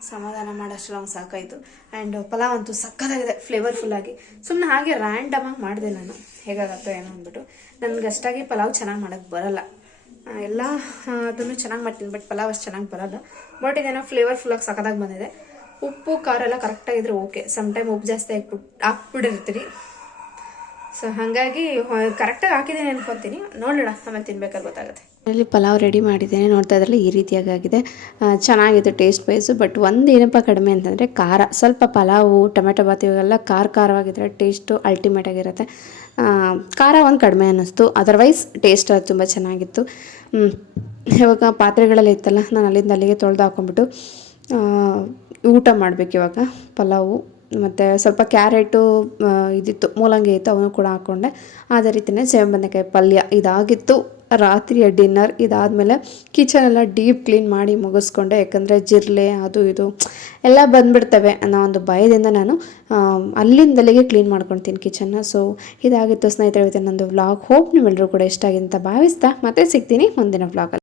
ಸಮಾಧಾನ ಮಾಡೋಷ್ಟು ಅವ್ನು ಸಾಕಾಯಿತು. ಆ್ಯಂಡ್ ಪಲಾವ್ ಅಂತೂ ಸಕ್ಕತ್ತಾಗಿದೆ ಫ್ಲೇವರ್ಫುಲ್ಲಾಗಿ ಸುಮ್ಮನೆ ಹಾಗೆ ರ್ಯಾಂಡಮಾಗಿ ಮಾಡಿದೆ ನಾನು. ಹೇಗಾಗತ್ತೋ ಏನೋ ಅಂದ್ಬಿಟ್ಟು. ನನಗೆ ಅಷ್ಟಾಗಿ ಪಲಾವ್ ಚೆನ್ನಾಗಿ ಮಾಡೋಕ್ಕೆ ಬರಲ್ಲ. ಎಲ್ಲ ಅದನ್ನು ಚೆನ್ನಾಗಿ ಮಾಡ್ತೀನಿ ಬಟ್ ಪಲಾವ್ ಅಷ್ಟು ಚೆನ್ನಾಗಿ ಬರಲ್ಲ. ಬಟ್ ಇದೇನೋ ಫ್ಲೇವರ್ಫುಲ್ಲಾಗಿ ಸಕ್ಕದಾಗಿ ಬಂದಿದೆ. ಉಪ್ಪು, ಖಾರ ಎಲ್ಲ ಕರೆಕ್ಟಾಗಿದ್ರೆ ಓಕೆ ಸಮ್ ಟೈಮ್ ಉಪ್ಪು ಜಾಸ್ತಿ ಹಾಕ್ಬಿಟ್ಟು ಹಾಕ್ಬಿಟ್ಟಿರ್ತೀರಿ ಸೊ ಹಾಗಾಗಿ ಕರೆಕ್ಟಾಗಿ ಹಾಕಿದ್ದೀನಿ ಅನ್ಕೊತೀನಿ. ನೋಡೋಣ ಆಮೇಲೆ ತಿನ್ಬೇಕಾದ್ರೆ ಗೊತ್ತಾಗುತ್ತೆ. ಇಲ್ಲಿ ಪಲಾವ್ ರೆಡಿ ಮಾಡಿದ್ದೇನೆ. ನೋಡ್ತಾ ಇದ್ರಲ್ಲ ಈ ರೀತಿಯಾಗಿ ಆಗಿದೆ ಚೆನ್ನಾಗಿದೆ ಟೇಸ್ಟ್ ವೈಸು ಬಟ್ ಒಂದು ಏನಪ್ಪ ಕಡಿಮೆ ಅಂತಂದರೆ ಖಾರ. ಸ್ವಲ್ಪ ಪಲಾವು, ಟೊಮೆಟೊ ಬಾತ್ ಇವೆಲ್ಲ ಖಾರ ಖಾರವಾಗಿದ್ದರೆ ಟೇಸ್ಟು ಅಲ್ಟಿಮೇಟ್ ಆಗಿರುತ್ತೆ. ಖಾರ ಒಂದು ಕಡಿಮೆ ಅನ್ನಿಸ್ತು. ಅದರ್ವೈಸ್ ಟೇಸ್ಟ್ ಅದು ತುಂಬ ಚೆನ್ನಾಗಿತ್ತು. ಇವಾಗ ಪಾತ್ರೆಗಳಲ್ಲಿ ಇತ್ತಲ್ಲ, ನಾನು ಅಲ್ಲಿಂದ ಅಲ್ಲಿಗೆ ತೊಳೆದು ಹಾಕೊಂಡ್ಬಿಟ್ಟು ಊಟ ಮಾಡಬೇಕು ಇವಾಗ, ಪಲಾವು, ಮತ್ತು ಸ್ವಲ್ಪ ಕ್ಯಾರೆಟು ಇದಿತ್ತು, ಮೂಲಂಗಿ ಇತ್ತು ಅವನು ಕೂಡ ಹಾಕ್ಕೊಂಡೆ ಅದೇ ರೀತಿಯೇ ಸೇವೆ ಪಲ್ಯ ಇದಾಗಿತ್ತು. ರಾತ್ರಿಯ ಡಿನ್ನರ್ ಇದಾದಮೇಲೆ ಕಿಚನೆಲ್ಲ ಡೀಪ್ ಕ್ಲೀನ್ ಮಾಡಿ ಮುಗಿಸ್ಕೊಂಡೆ. ಯಾಕಂದರೆ ಜಿರಲೆ ಅದು ಇದು, ಎಲ್ಲ ಬಂದುಬಿಡ್ತವೆ ಅನ್ನೋ ಒಂದು ಭಯದಿಂದ ನಾನು ಅಲ್ಲಿಂದಲೇ ಕ್ಲೀನ್ ಮಾಡ್ಕೊಳ್ತೀನಿ ಕಿಚನ್ನ. ಸೊ ಇದಾಗಿತ್ತು ಸ್ನೇಹಿತರ ಜೊತೆ ನಂದು ವ್ಲಾಗ್. ಹೋಪ್ ನಿಮ್ಮೆಲ್ಲರೂ ಕೂಡ ಇಷ್ಟ ಆಗಿದೆ ಅಂತ ಭಾವಿಸ್ತಾ ಮತ್ತೆ ಸಿಗ್ತೀನಿ ಮುಂದಿನ ವ್ಲಾಗಲ್ಲಿ.